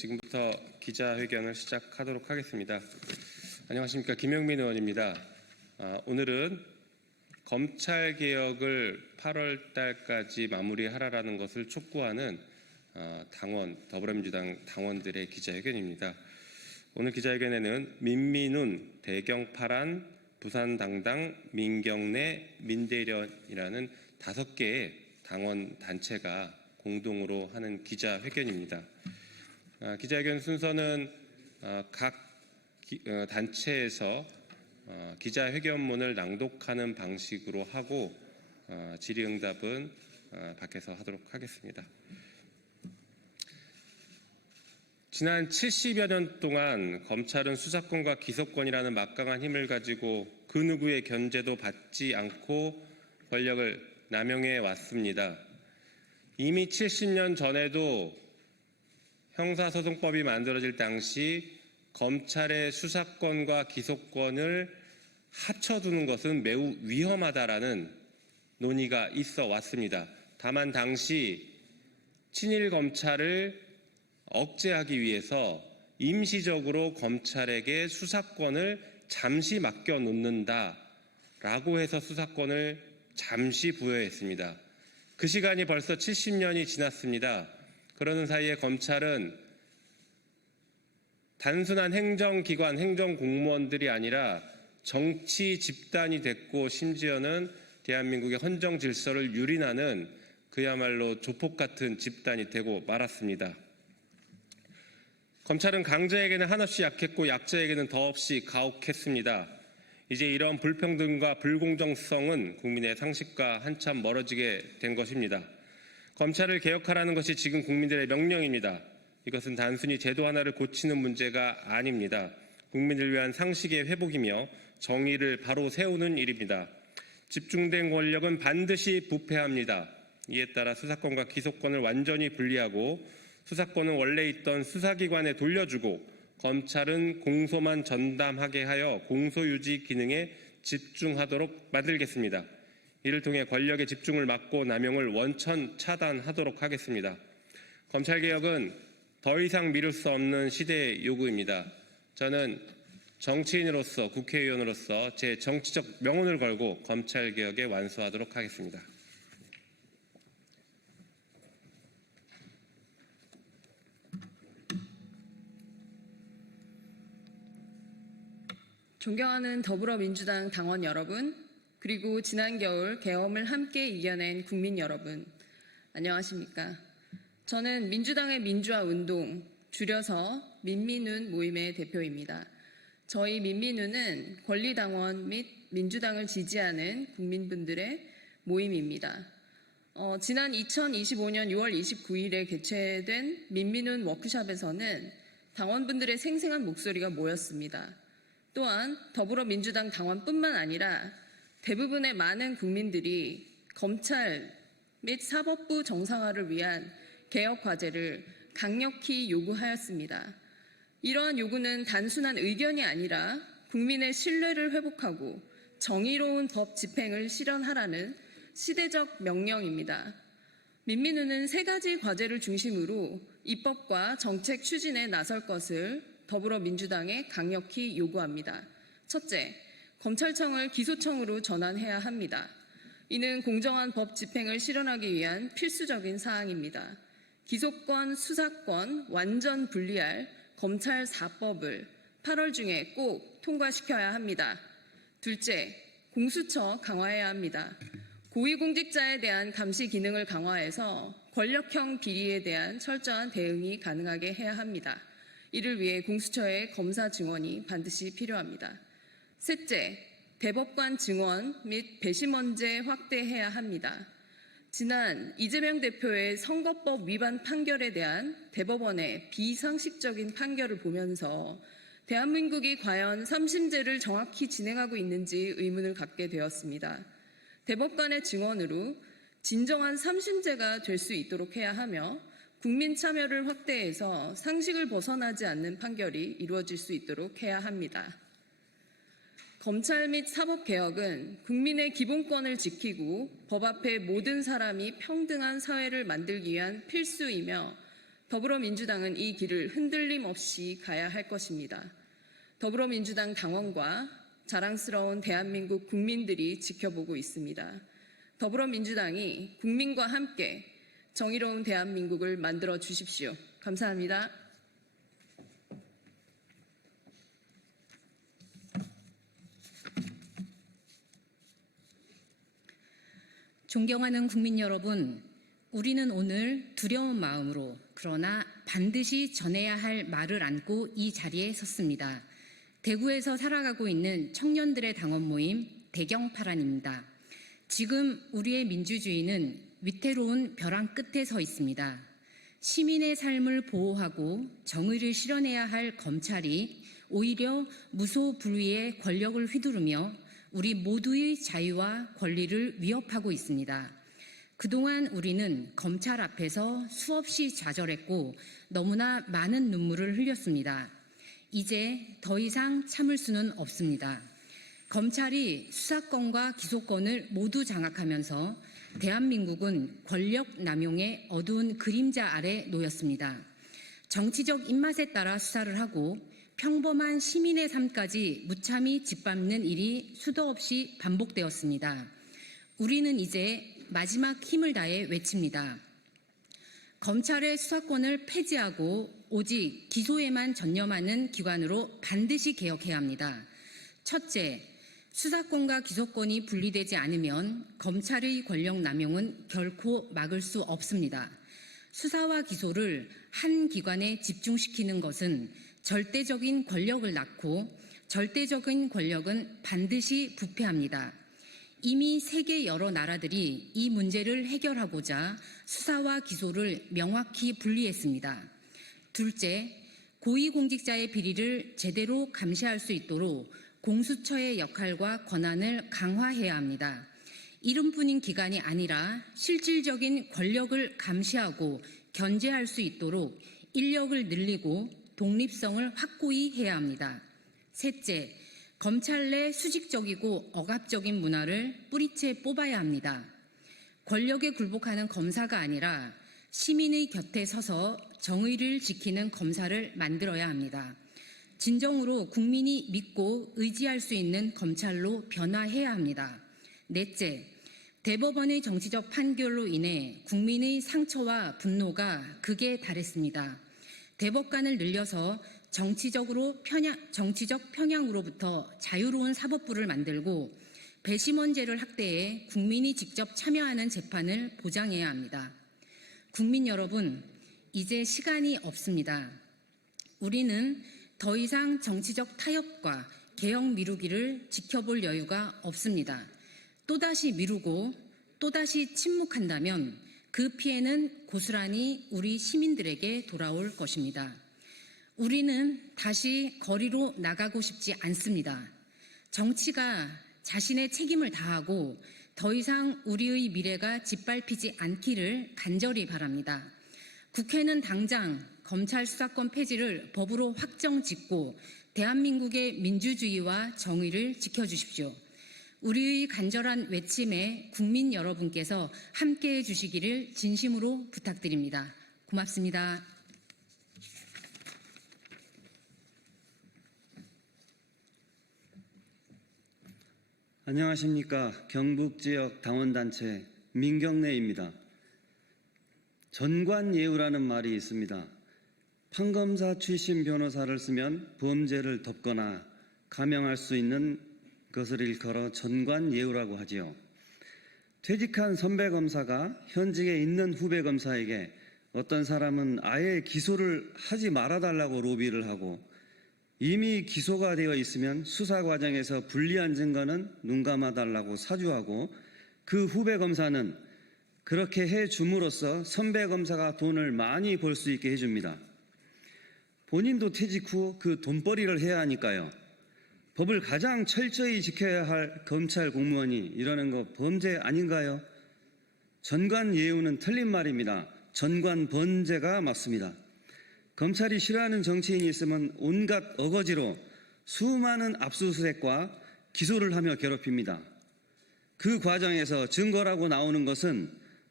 지금부터 기자회견을 시작하도록 하겠습니다. 안녕하십니까. 김영민 의원입니다. 오늘은 검찰개혁을 8월 달까지 마무리하라는 것을 촉구하는 더불어민주당 당원들의 기자회견입니다. 오늘 기자회견에는 민민훈, 대경파란, 부산당당, 민경내, 민대련이라는 5개의 당원 단체가 공동으로 하는 기자회견입니다. 기자회견 순서는 각 단체에서 기자회견문을 낭독하는 방식으로 하고 질의응답은 밖에서 하도록 하겠습니다. 지난 70여 년 동안 검찰은 수사권과 기소권이라는 막강한 힘을 가지고 그 누구의 견제도 받지 않고 권력을 남용해 왔습니다. 이미 70년 전에도 형사소송법이 만들어질 당시 검찰의 수사권과 기소권을 합쳐두는 것은 매우 위험하다라는 논의가 있어 왔습니다. 다만 당시 친일 검찰을 억제하기 위해서 임시적으로 검찰에게 수사권을 잠시 맡겨놓는다라고 해서 수사권을 잠시 부여했습니다. 그 시간이 벌써 70년이 지났습니다. 그러는 사이에 검찰은 단순한 행정기관, 행정공무원들이 아니라 정치 집단이 됐고 심지어는 대한민국의 헌정 질서를 유린하는 그야말로 조폭 같은 집단이 되고 말았습니다. 검찰은 강자에게는 한없이 약했고 약자에게는 더없이 가혹했습니다. 이제 이런 불평등과 불공정성은 국민의 상식과 한참 멀어지게 된 것입니다. 검찰을 개혁하라는 것이 지금 국민들의 명령입니다. 이것은 단순히 제도 하나를 고치는 문제가 아닙니다. 국민을 위한 상식의 회복이며 정의를 바로 세우는 일입니다. 집중된 권력은 반드시 부패합니다. 이에 따라 수사권과 기소권을 완전히 분리하고 수사권은 원래 있던 수사기관에 돌려주고 검찰은 공소만 전담하게 하여 공소유지 기능에 집중하도록 만들겠습니다. 이를 통해 권력의 집중을 막고 남용을 원천 차단하도록 하겠습니다. 검찰개혁은 더 이상 미룰 수 없는 시대의 요구입니다. 저는 정치인으로서 국회의원으로서 제 정치적 명운을 걸고 검찰개혁에 완수하도록 하겠습니다. 존경하는 더불어민주당 당원 여러분, 그리고 지난 겨울 계엄을 함께 이겨낸 국민 여러분, 안녕하십니까? 저는 민주당의 민주화운동, 줄여서 민민훈 모임의 대표입니다. 저희 민민훈은 권리당원 및 민주당을 지지하는 국민분들의 모임입니다. 지난 2025년 6월 29일에 개최된 민민훈 워크숍에서는 당원분들의 생생한 목소리가 모였습니다. 또한 더불어민주당 당원뿐만 아니라 대부분의 많은 국민들이 검찰 및 사법부 정상화를 위한 개혁 과제를 강력히 요구하였습니다. 이러한 요구는 단순한 의견이 아니라 국민의 신뢰를 회복하고 정의로운 법 집행을 실현하라는 시대적 명령입니다. 민민훈은 3가지 과제를 중심으로 입법과 정책 추진에 나설 것을 더불어민주당에 강력히 요구합니다. 첫째, 검찰청을 기소청으로 전환해야 합니다. 이는 공정한 법 집행을 실현하기 위한 필수적인 사항입니다. 기소권, 수사권 완전 분리할 검찰 4법을 8월 중에 꼭 통과시켜야 합니다. 둘째, 공수처 강화해야 합니다. 고위공직자에 대한 감시 기능을 강화해서 권력형 비리에 대한 철저한 대응이 가능하게 해야 합니다. 이를 위해 공수처의 검사 증원이 반드시 필요합니다. 셋째, 대법관 증원 및 배심원제 확대해야 합니다. 지난 이재명 대표의 선거법 위반 판결에 대한 대법원의 비상식적인 판결을 보면서 대한민국이 과연 3심제를 정확히 진행하고 있는지 의문을 갖게 되었습니다. 대법관의 증언으로 진정한 3심제가 될 수 있도록 해야 하며 국민 참여를 확대해서 상식을 벗어나지 않는 판결이 이루어질 수 있도록 해야 합니다. 검찰 및 사법개혁은 국민의 기본권을 지키고 법 앞에 모든 사람이 평등한 사회를 만들기 위한 필수이며 더불어민주당은 이 길을 흔들림 없이 가야 할 것입니다. 더불어민주당 당원과 자랑스러운 대한민국 국민들이 지켜보고 있습니다. 더불어민주당이 국민과 함께 정의로운 대한민국을 만들어 주십시오. 감사합니다. 존경하는 국민 여러분, 우리는 오늘 두려운 마음으로 그러나 반드시 전해야 할 말을 안고 이 자리에 섰습니다. 대구에서 살아가고 있는 청년들의 당원 모임 대경파란입니다. 지금 우리의 민주주의는 위태로운 벼랑 끝에 서 있습니다. 시민의 삶을 보호하고 정의를 실현해야 할 검찰이 오히려 무소불위의 권력을 휘두르며 우리 모두의 자유와 권리를 위협하고 있습니다. 그동안 우리는 검찰 앞에서 수없이 좌절했고 너무나 많은 눈물을 흘렸습니다. 이제 더 이상 참을 수는 없습니다. 검찰이 수사권과 기소권을 모두 장악하면서 대한민국은 권력 남용의 어두운 그림자 아래 놓였습니다. 정치적 입맛에 따라 수사를 하고 평범한 시민의 삶까지 무참히 짓밟는 일이 수도 없이 반복되었습니다. 우리는 이제 마지막 힘을 다해 외칩니다. 검찰의 수사권을 폐지하고 오직 기소에만 전념하는 기관으로 반드시 개혁해야 합니다. 첫째, 수사권과 기소권이 분리되지 않으면 검찰의 권력 남용은 결코 막을 수 없습니다. 수사와 기소를 한 기관에 집중시키는 것은 절대적인 권력을 낳고 절대적인 권력은 반드시 부패합니다. 이미 세계 여러 나라들이 이 문제를 해결하고자 수사와 기소를 명확히 분리했습니다. 둘째, 고위공직자의 비리를 제대로 감시할 수 있도록 공수처의 역할과 권한을 강화해야 합니다. 이름뿐인 기관이 아니라 실질적인 권력을 감시하고 견제할 수 있도록 인력을 늘리고 독립성을 확고히 해야 합니다. 셋째, 검찰 내 수직적이고 억압적인 문화를 뿌리채 뽑아야 합니다. 권력에 굴복하는 검사가 아니라 시민의 곁에 서서 정의를 지키는 검사를 만들어야 합니다. 진정으로 국민이 믿고 의지할 수 있는 검찰로 변화해야 합니다. 넷째, 대법원의 정치적 판결로 인해 국민의 상처와 분노가 극에 달했습니다. 대법관을 늘려서 정치적 편향으로부터 자유로운 사법부를 만들고 배심원제를 확대해 국민이 직접 참여하는 재판을 보장해야 합니다. 국민 여러분, 이제 시간이 없습니다. 우리는 더 이상 정치적 타협과 개혁 미루기를 지켜볼 여유가 없습니다. 또다시 미루고 또다시 침묵한다면 그 피해는 고스란히 우리 시민들에게 돌아올 것입니다. 우리는 다시 거리로 나가고 싶지 않습니다. 정치가 자신의 책임을 다하고 더 이상 우리의 미래가 짓밟히지 않기를 간절히 바랍니다. 국회는 당장 검찰 수사권 폐지를 법으로 확정 짓고 대한민국의 민주주의와 정의를 지켜주십시오. 우리의 간절한 외침에 국민 여러분께서 함께해 주시기를 진심으로 부탁드립니다. 고맙습니다. 안녕하십니까. 경북지역 당원단체 민경래입니다. 전관예우라는 말이 있습니다. 판검사 출신 변호사를 쓰면 범죄를 덮거나 감형할 수 있는 것을 일컬어 전관예우라고 하지요. 퇴직한 선배 검사가 현직에 있는 후배 검사에게 어떤 사람은 아예 기소를 하지 말아달라고 로비를 하고 이미 기소가 되어 있으면 수사 과정에서 불리한 증거는 눈감아달라고 사주하고 그 후배 검사는 그렇게 해줌으로써 선배 검사가 돈을 많이 벌 수 있게 해줍니다. 본인도 퇴직 후 그 돈벌이를 해야 하니까요. 법을 가장 철저히 지켜야 할 검찰 공무원이 이러는 거 범죄 아닌가요? 전관예우는 틀린 말입니다. 전관번제가 맞습니다. 검찰이 싫어하는 정치인이 있으면 온갖 어거지로 수많은 압수수색과 기소를 하며 괴롭힙니다. 그 과정에서 증거라고 나오는 것은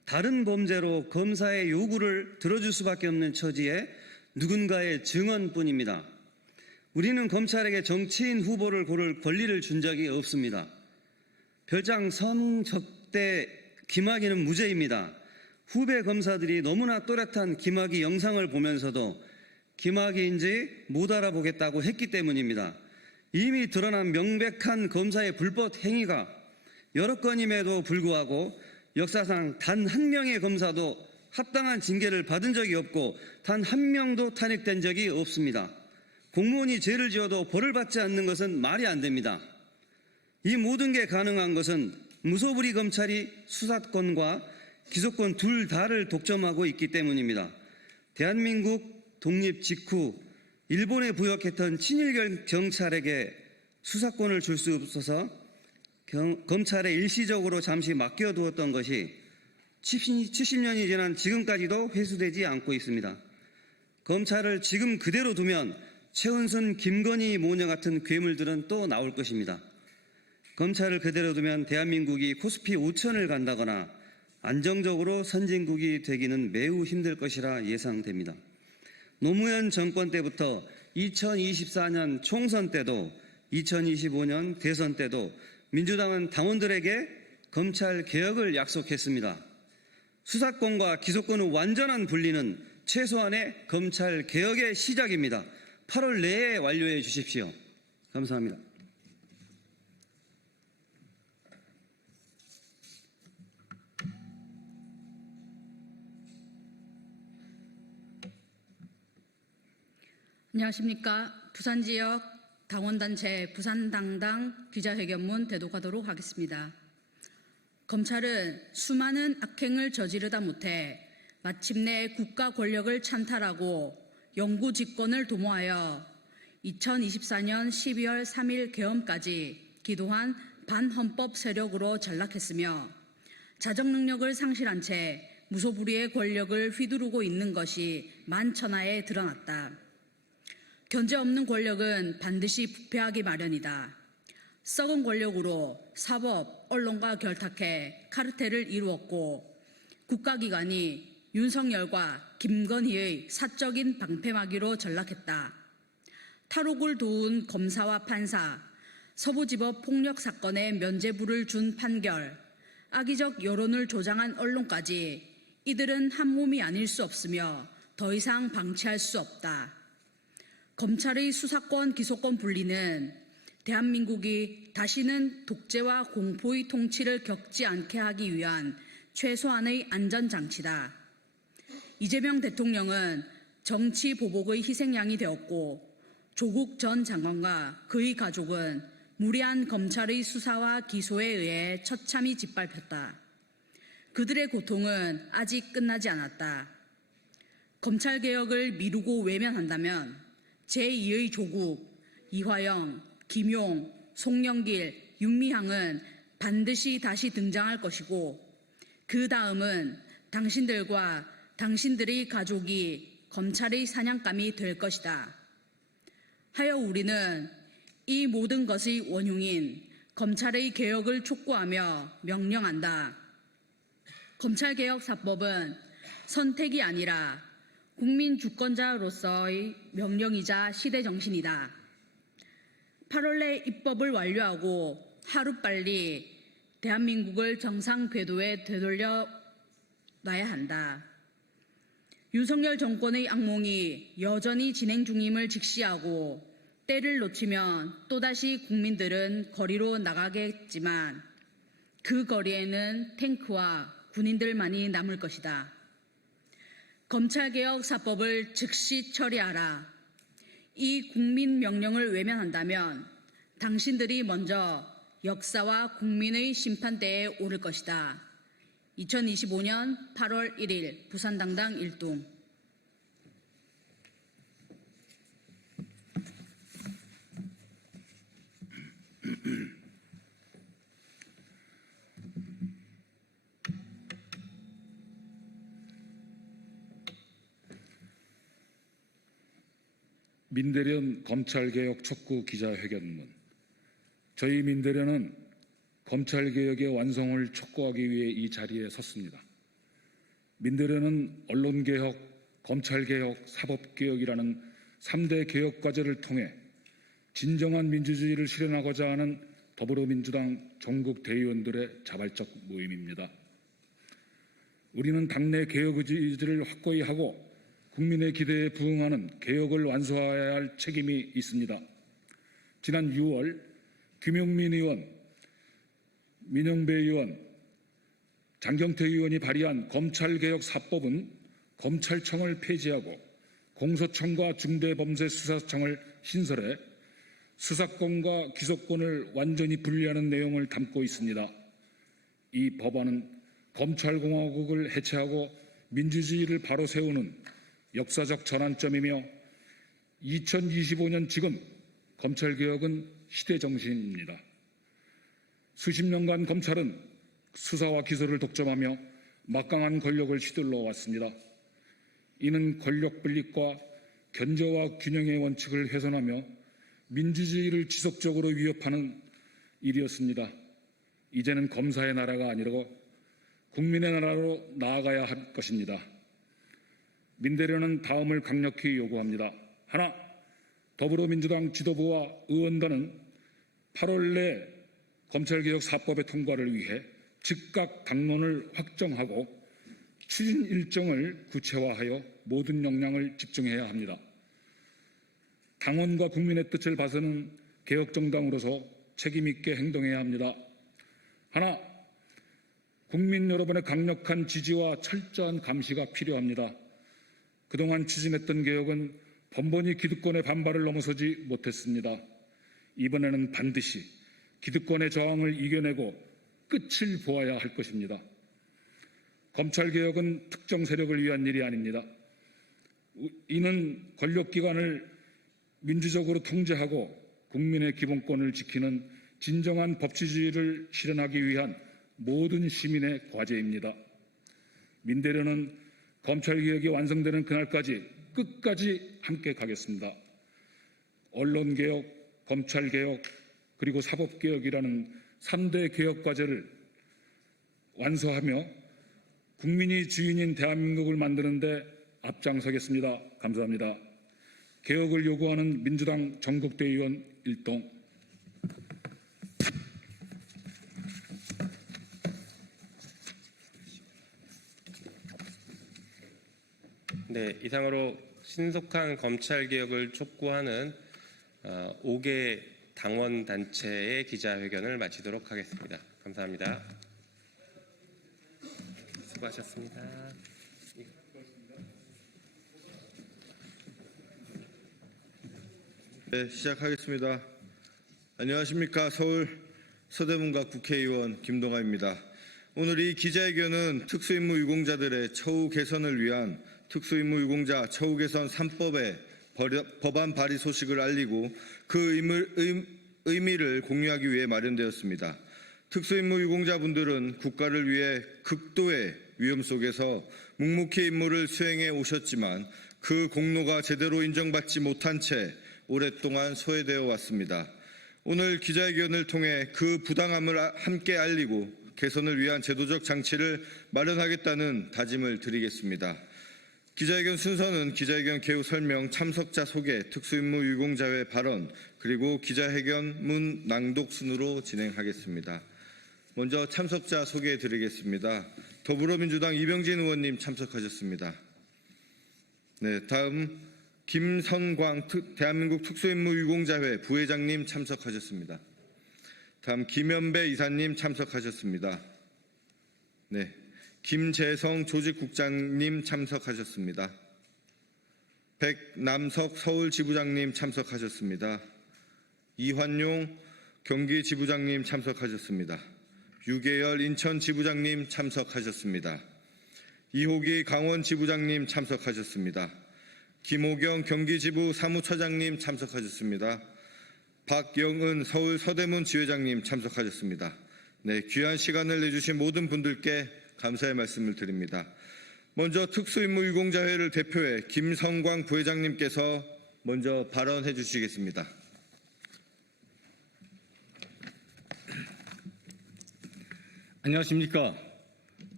다른 범죄로 검사의 요구를 들어줄 수밖에 없는 처지에 누군가의 증언뿐입니다. 우리는 검찰에게 정치인 후보를 고를 권리를 준 적이 없습니다. 별장 성적대 김학의는 무죄입니다. 후배 검사들이 너무나 또렷한 김학의 영상을 보면서도 김학의인지 못 알아보겠다고 했기 때문입니다. 이미 드러난 명백한 검사의 불법 행위가 여러 건임에도 불구하고 역사상 단 한 명의 검사도 합당한 징계를 받은 적이 없고 단 한 명도 탄핵된 적이 없습니다. 공무원이 죄를 지어도 벌을 받지 않는 것은 말이 안 됩니다. 이 모든 게 가능한 것은 무소불위 검찰이 수사권과 기소권 둘 다를 독점하고 있기 때문입니다. 대한민국 독립 직후 일본에 부역했던 친일 경찰에게 수사권을 줄 수 없어서 검찰에 일시적으로 잠시 맡겨두었던 것이 70년이 지난 지금까지도 회수되지 않고 있습니다. 검찰을 지금 그대로 두면 최은순, 김건희 모녀 같은 괴물들은 또 나올 것입니다. 검찰을 그대로 두면 대한민국이 코스피 5천을 간다거나 안정적으로 선진국이 되기는 매우 힘들 것이라 예상됩니다. 노무현 정권 때부터 2024년 총선 때도 2025년 대선 때도 민주당은 당원들에게 검찰 개혁을 약속했습니다. 수사권과 기소권의 완전한 분리는 최소한의 검찰 개혁의 시작입니다. 8월 내에 완료해 주십시오. 감사합니다. 안녕하십니까. 부산지역 당원단체 부산당당 기자회견문 대독하도록 하겠습니다. 검찰은 수많은 악행을 저지르다 못해 마침내 국가 권력을 찬탈하고 영구 집권을 도모하여 2024년 12월 3일 개엄까지 기도한 반헌법 세력으로 전락했으며 자정 능력을 상실한 채 무소불위의 권력을 휘두르고 있는 것이 만천하에 드러났다. 견제 없는 권력은 반드시 부패하기 마련이다. 썩은 권력으로 사법, 언론과 결탁해 카르텔을 이루었고 국가기관이 윤석열과 김건희의 사적인 방패막이로 전락했다. 탈옥을 도운 검사와 판사, 서부지법 폭력 사건에 면죄부를 준 판결, 악의적 여론을 조장한 언론까지 이들은 한 몸이 아닐 수 없으며 더 이상 방치할 수 없다. 검찰의 수사권, 기소권 분리는 대한민국이 다시는 독재와 공포의 통치를 겪지 않게 하기 위한 최소한의 안전장치다. 이재명 대통령은 정치 보복의 희생양이 되었고 조국 전 장관과 그의 가족은 무리한 검찰의 수사와 기소에 의해 처참히 짓밟혔다. 그들의 고통은 아직 끝나지 않았다. 검찰개혁을 미루고 외면한다면 제2의 조국, 이화영, 김용, 송영길, 윤미향은 반드시 다시 등장할 것이고 그 다음은 당신들과 당신들의 가족이 검찰의 사냥감이 될 것이다. 하여 우리는 이 모든 것의 원흉인 검찰의 개혁을 촉구하며 명령한다. 검찰개혁사법은 선택이 아니라 국민 주권자로서의 명령이자 시대정신이다. 8월 내 입법을 완료하고 하루빨리 대한민국을 정상 궤도에 되돌려 놔야 한다. 윤석열 정권의 악몽이 여전히 진행 중임을 직시하고 때를 놓치면 또다시 국민들은 거리로 나가겠지만 그 거리에는 탱크와 군인들만이 남을 것이다. 검찰개혁 사법을 즉시 처리하라. 이 국민 명령을 외면한다면 당신들이 먼저 역사와 국민의 심판대에 오를 것이다. 2025년 8월 1일 부산당당 일동. 민대련 검찰개혁 촉구 기자회견문. 저희 민대련은 검찰개혁의 완성을 촉구하기 위해 이 자리에 섰습니다. 민대련은 언론개혁, 검찰개혁, 사법개혁이라는 3대 개혁과제를 통해 진정한 민주주의를 실현하고자 하는 더불어민주당 전국 대의원들의 자발적 모임입니다. 우리는 당내 개혁 의지를 확고히 하고 국민의 기대에 부응하는 개혁을 완수해야 할 책임이 있습니다. 지난 6월 김용민 의원, 민영배 의원, 장경태 의원이 발의한 검찰개혁 4법은 검찰청을 폐지하고 공소청과 중대범죄수사청을 신설해 수사권과 기소권을 완전히 분리하는 내용을 담고 있습니다. 이 법안은 검찰공화국을 해체하고 민주주의를 바로 세우는 역사적 전환점이며 2025년 지금 검찰개혁은 시대정신입니다. 수십 년간 검찰은 수사와 기소를 독점하며 막강한 권력을 휘둘러 왔습니다. 이는 권력 분립과 견제와 균형의 원칙을 훼손하며 민주주의를 지속적으로 위협하는 일이었습니다. 이제는 검사의 나라가 아니고 국민의 나라로 나아가야 할 것입니다. 민대련은 다음을 강력히 요구합니다. 하나, 더불어민주당 지도부와 의원단은 8월 내 검찰개혁 4법의 통과를 위해 즉각 당론을 확정하고 추진 일정을 구체화하여 모든 역량을 집중해야 합니다. 당원과 국민의 뜻을 봐서는 개혁정당으로서 책임있게 행동해야 합니다. 하나, 국민 여러분의 강력한 지지와 철저한 감시가 필요합니다. 그동안 추진했던 개혁은 번번이 기득권의 반발을 넘어서지 못했습니다. 이번에는 반드시 기득권의 저항을 이겨내고 끝을 보아야 할 것입니다. 검찰개혁은 특정 세력을 위한 일이 아닙니다. 이는 권력기관을 민주적으로 통제하고 국민의 기본권을 지키는 진정한 법치주의를 실현하기 위한 모든 시민의 과제입니다. 민대련은 검찰개혁이 완성되는 그날까지 끝까지 함께 가겠습니다. 언론개혁, 검찰개혁, 그리고 사법개혁이라는 3대 개혁과제를 완수하며 국민이 주인인 대한민국을 만드는 데 앞장서겠습니다. 감사합니다. 개혁을 요구하는 민주당 전국대의원 일동. 네, 이상으로 신속한 검찰개혁을 촉구하는 5개 당원단체의 기자회견을 마치도록 하겠습니다. 감사합니다. 수고하셨습니다. 네, 시작하겠습니다. 안녕하십니까. 서울 서대문갑 국회의원 김동아입니다. 오늘 이 기자회견은 특수임무 유공자들의 처우 개선을 위한 특수임무 유공자 처우 개선 3법의 법안 발의 소식을 알리고 그 의미를 공유하기 위해 마련되었습니다. 특수임무 유공자분들은 국가를 위해 극도의 위험 속에서 묵묵히 임무를 수행해 오셨지만 그 공로가 제대로 인정받지 못한 채 오랫동안 소외되어 왔습니다. 오늘 기자회견을 통해 그 부당함을 함께 알리고 개선을 위한 제도적 장치를 마련하겠다는 다짐을 드리겠습니다. 기자회견 순서는 기자회견 개요 설명, 참석자 소개, 특수임무 유공자회 발언, 그리고 기자회견문 낭독 순으로 진행하겠습니다. 먼저 참석자 소개해 드리겠습니다. 더불어민주당 이병진 의원님 참석하셨습니다. 네, 다음 김선광 대한민국 특수임무 유공자회 부회장님 참석하셨습니다. 다음 김연배 이사님 참석하셨습니다. 네, 김재성 조직국장님 참석하셨습니다. 백남석 서울지부장님 참석하셨습니다. 이환용 경기지부장님 참석하셨습니다. 유계열 인천지부장님 참석하셨습니다. 이호기 강원지부장님 참석하셨습니다. 김호경 경기지부 사무처장님 참석하셨습니다. 박영은 서울 서대문 지회장님 참석하셨습니다. 네, 귀한 시간을 내주신 모든 분들께 감사의 말씀을 드립니다. 먼저 특수임무 유공자회를 대표해 김성광 부회장님께서 먼저 발언해 주시겠습니다. 안녕하십니까.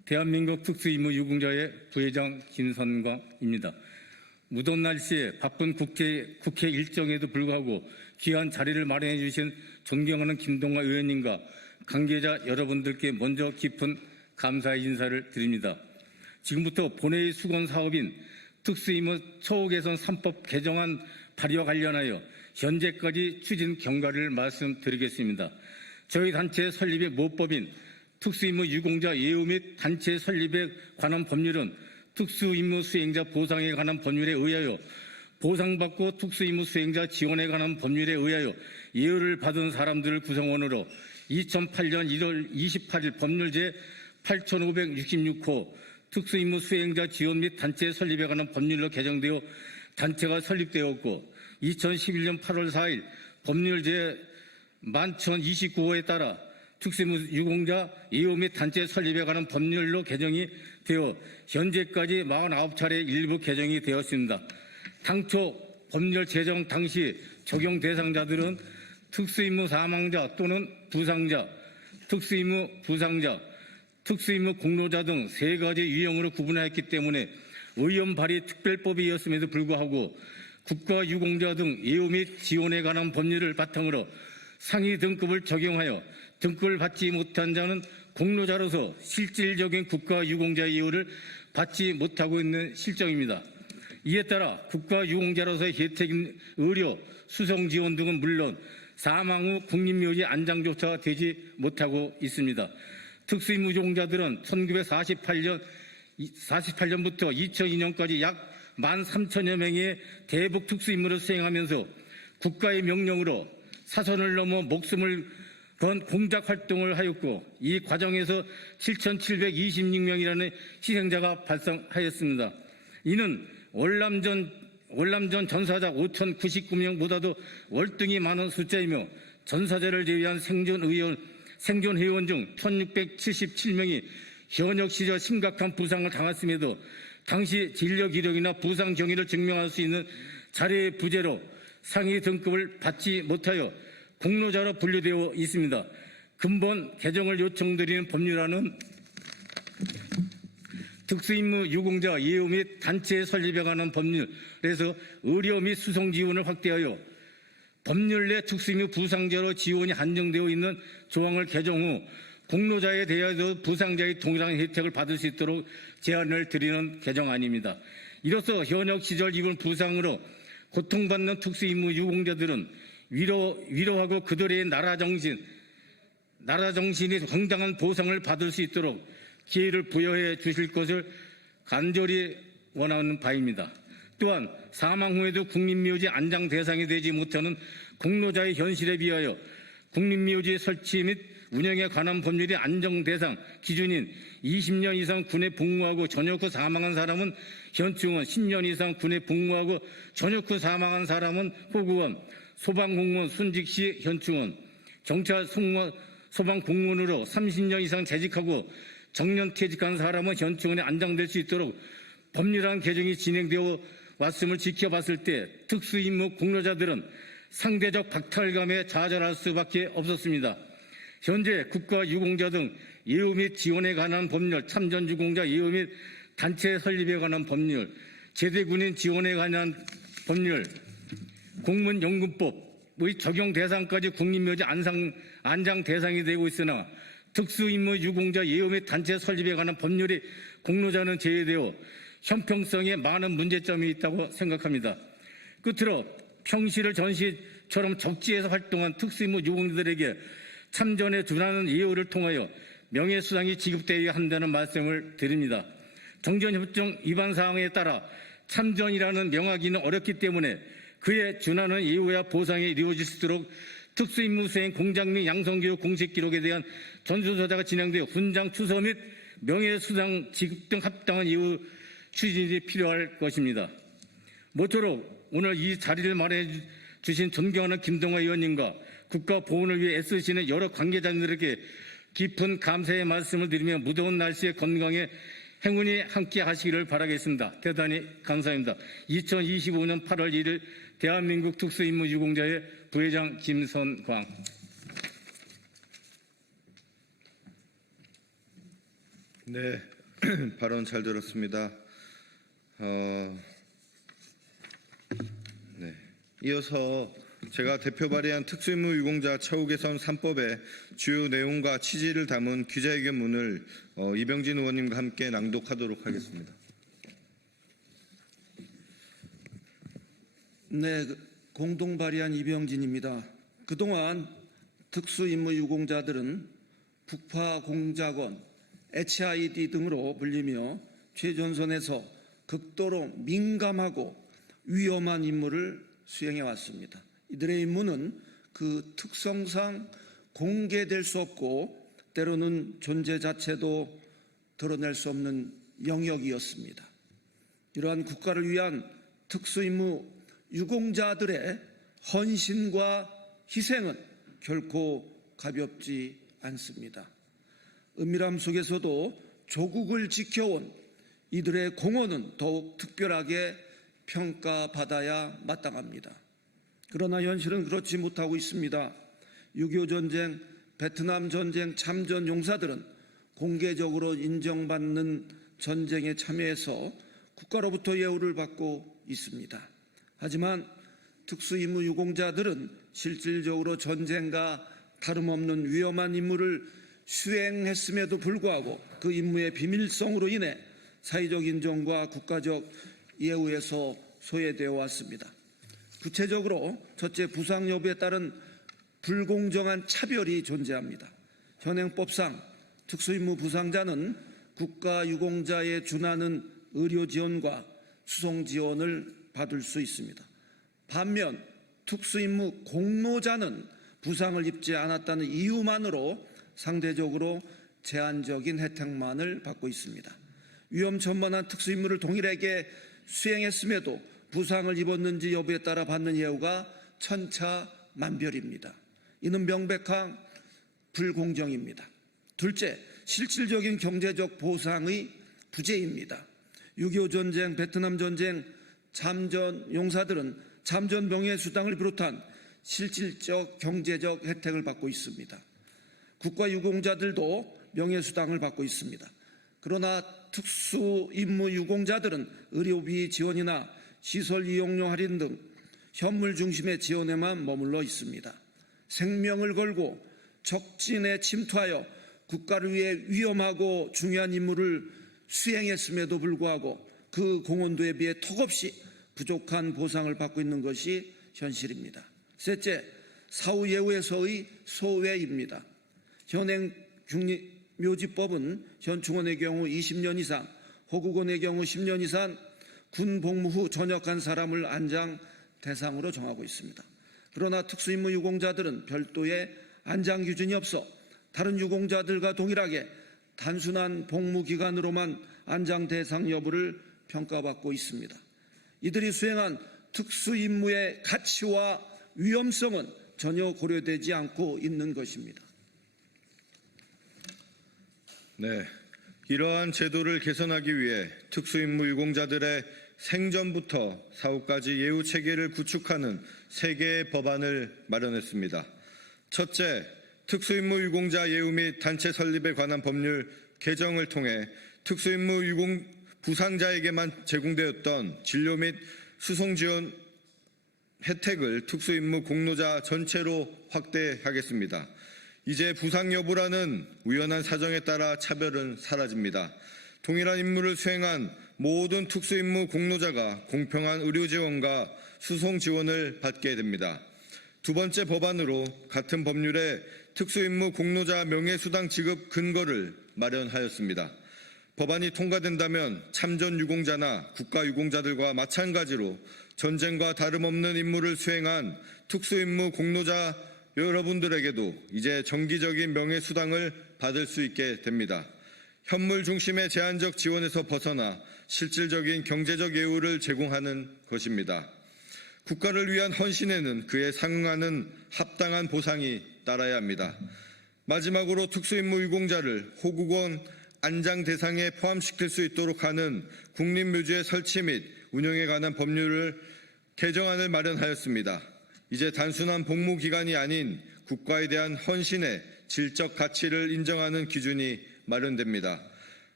대한민국 특수임무유공자의 부회장 김선광입니다. 무더운 날씨에 바쁜 국회 일정에도 불구하고 귀한 자리를 마련해 주신 존경하는 김동관 의원님과 관계자 여러분들께 먼저 깊은 감사의 인사를 드립니다. 지금부터 본회의 수건 사업인 특수임무 처우개선 3법 개정안 발의와 관련하여 현재까지 추진 경과를 말씀드리겠습니다. 저희 단체 설립의 모법인 특수임무 유공자 예우 및 단체 설립에 관한 법률은 특수임무 수행자 보상에 관한 법률에 의하여 보상받고 특수임무 수행자 지원에 관한 법률에 의하여 예우를 받은 사람들을 구성원으로 2008년 1월 28일 법률 제 8566호 특수임무 수행자 지원 및 단체 설립에 관한 법률로 개정되어 단체가 설립되었고 2011년 8월 4일 법률 제 11,029호에 따라 특수임무 유공자 예우 및 단체 설립에 관한 법률로 개정이 되어 현재까지 49차례 일부 개정이 되었습니다. 당초 법률 제정 당시 적용 대상자들은 특수임무 사망자 또는 부상자, 특수임무 부상자, 특수임무 공로자 등 세 가지 유형으로 구분하였기 때문에 의원 발의 특별법이었음에도 불구하고 국가유공자 등 예우 및 지원에 관한 법률을 바탕으로 상위 등급을 적용하여 등급을 받지 못한 자는 공로자로서 실질적인 국가유공자 예우를 받지 못하고 있는 실정입니다. 이에 따라 국가유공자로서의 혜택인 의료, 수송지원 등은 물론 사망 후 국립묘지 안장조차 되지 못하고 있습니다. 특수임무 유공자들은 1948년부터 2002년까지 약 13,000여 명의 대북 특수임무를 수행하면서 국가의 명령으로 사선을 넘어 목숨을 건 공작 활동을 하였고 이 과정에서 7,726명이라는 희생자가 발생하였습니다. 이는 월남전 전사자 5,099명보다도 월등히 많은 숫자이며 전사자를 제외한 생존 회원 중 1,677명이 현역 시절 심각한 부상을 당했음에도 당시 진력 이력이나 부상 경위를 증명할 수 있는 자료의 부재로 상위 등급을 받지 못하여 공로자로 분류되어 있습니다. 근본 개정을 요청드리는 법률안은 특수임무 유공자 예우 및 단체 설립에 관한 법률에서 의료 및 수송 지원을 확대하여 법률 내 특수임무 부상자로 지원이 한정되어 있는 조항을 개정 후 공로자에 대하여도 부상자의 동일한 혜택을 받을 수 있도록 제안을 드리는 개정안입니다. 이로써 현역 시절 입은 부상으로 고통받는 특수임무 유공자들은 위로하고 그들의 나라 정신이 황당한 보상을 받을 수 있도록 기회를 부여해 주실 것을 간절히 원하는 바입니다. 또한 사망 후에도 국립묘지 안장 대상이 되지 못하는 공로자의 현실에 비하여 국립묘지 설치 및 운영에 관한 법률이 안정 대상 기준인 20년 이상 군에 복무하고 전역 후 사망한 사람은 현충원, 10년 이상 군에 복무하고 전역 후 사망한 사람은 호구원, 소방공무원 순직 시 현충원, 경찰 소방공무원으로 30년 이상 재직하고 정년 퇴직한 사람은 현충원에 안장될 수 있도록 법률안 개정이 진행되어 왔음을 지켜봤을 때 특수임무 공로자들은 상대적 박탈감에 좌절할 수밖에 없었습니다. 현재 국가유공자 등 예우 및 지원에 관한 법률, 참전유공자 예우 및 단체 설립에 관한 법률, 제대군인 지원에 관한 법률, 공문연금법의 적용 대상까지 국립묘지 안장 대상이 되고 있으나 특수임무 유공자 예우 및 단체 설립에 관한 법률이 공로자는 제외되어 형평성에 많은 문제점이 있다고 생각합니다. 끝으로 평시를 전시처럼 적지에서 활동한 특수임무 유공자들에게 참전에 준하는 예우를 통하여 명예수당이 지급되어야 한다는 말씀을 드립니다. 정전협정 위반 사항에 따라 참전이라는 명하기는 어렵기 때문에 그에 준하는 예우와 보상이 이루어질 수 있도록 특수임무 수행 공장 및 양성교육 공식 기록에 대한 전수조사가 진행되어 훈장 추서 및 명예수당 지급 등 합당한 예우 추진이 필요할 것입니다. 모쪼록 오늘 이 자리를 마련해 주신 존경하는 김동관 의원님과 국가 보훈을 위해 애쓰시는 여러 관계자들에게 깊은 감사의 말씀을 드리며 무더운 날씨에 건강에 행운이 함께 하시기를 바라겠습니다. 대단히 감사합니다. 2025년 8월 1일 대한민국 특수임무 유공자의 부회장 김선광. 네, 발언 잘 들었습니다. 네, 이어서 제가 대표 발의한 특수임무 유공자 처우 개선 3법의 주요 내용과 취지를 담은 기자회견문을 이병진 의원님과 함께 낭독하도록 하겠습니다. 네, 공동 발의한 이병진입니다. 그동안 특수임무 유공자들은 북파공작원, HID 등으로 불리며 최전선에서 극도로 민감하고 위험한 임무를 수행해 왔습니다. 이들의 임무는 그 특성상 공개될 수 없고 때로는 존재 자체도 드러낼 수 없는 영역이었습니다. 이러한 국가를 위한 특수임무 유공자들의 헌신과 희생은 결코 가볍지 않습니다. 은밀함 속에서도 조국을 지켜온 이들의 공헌은 더욱 특별하게 평가받아야 마땅합니다. 그러나 현실은 그렇지 못하고 있습니다. 6.25 전쟁, 베트남 전쟁 참전 용사들은 공개적으로 인정받는 전쟁에 참여해서 국가로부터 예우를 받고 있습니다. 하지만 특수임무 유공자들은 실질적으로 전쟁과 다름없는 위험한 임무를 수행했음에도 불구하고 그 임무의 비밀성으로 인해 사회적 인정과 국가적 예우에서 소외되어 왔습니다. 구체적으로 첫째, 부상 여부에 따른 불공정한 차별이 존재합니다. 현행법상 특수임무 부상자는 국가유공자에 준하는 의료 지원과 수송 지원을 받을 수 있습니다. 반면 특수임무 공로자는 부상을 입지 않았다는 이유만으로 상대적으로 제한적인 혜택만을 받고 있습니다. 위험천만한 특수임무를 동일하게 수행했음에도 부상을 입었는지 여부에 따라 받는 예우가 천차만별입니다. 이는 명백한 불공정입니다. 둘째, 실질적인 경제적 보상의 부재입니다. 6.25 전쟁, 베트남 전쟁 참전 용사들은 참전 명예수당을 비롯한 실질적 경제적 혜택을 받고 있습니다. 국가유공자들도 명예수당을 받고 있습니다. 그러나 특수임무 유공자들은 의료비 지원이나 시설 이용료 할인 등 현물 중심의 지원에만 머물러 있습니다. 생명을 걸고 적진에 침투하여 국가를 위해 위험하고 중요한 임무를 수행했음에도 불구하고 그 공헌도에 비해 턱없이 부족한 보상을 받고 있는 것이 현실입니다. 셋째, 사후 예우에서의 소외입니다. 현행 국립묘지법은 현 중원의 경우 20년 이상, 호국원의 경우 10년 이상 군 복무 후 전역한 사람을 안장 대상으로 정하고 있습니다. 그러나 특수임무 유공자들은 별도의 안장 기준이 없어 다른 유공자들과 동일하게 단순한 복무 기간으로만 안장 대상 여부를 평가받고 있습니다. 이들이 수행한 특수임무의 가치와 위험성은 전혀 고려되지 않고 있는 것입니다. 네, 이러한 제도를 개선하기 위해 특수임무 유공자들의 생전부터 사후까지 예우 체계를 구축하는 3개의 법안을 마련했습니다. 첫째, 특수임무 유공자 예우 및 단체 설립에 관한 법률 개정을 통해 특수임무 유공 부상자에게만 제공되었던 진료 및 수송 지원 혜택을 특수임무 공로자 전체로 확대하겠습니다. 이제 부상 여부라는 우연한 사정에 따라 차별은 사라집니다. 동일한 임무를 수행한 모든 특수임무 공로자가 공평한 의료 지원과 수송 지원을 받게 됩니다. 두 번째 법안으로 같은 법률에 특수임무 공로자 명예수당 지급 근거를 마련하였습니다. 법안이 통과된다면 참전 유공자나 국가 유공자들과 마찬가지로 전쟁과 다름없는 임무를 수행한 특수임무 공로자 여러분들에게도 이제 정기적인 명예수당을 받을 수 있게 됩니다. 현물 중심의 제한적 지원에서 벗어나 실질적인 경제적 예우를 제공하는 것입니다. 국가를 위한 헌신에는 그에 상응하는 합당한 보상이 따라야 합니다. 마지막으로 특수임무 유공자를 호국원 안장 대상에 포함시킬 수 있도록 하는 국립묘지의 설치 및 운영에 관한 법률을 개정안을 마련하였습니다. 이제 단순한 복무 기간이 아닌 국가에 대한 헌신의 질적 가치를 인정하는 기준이 마련됩니다.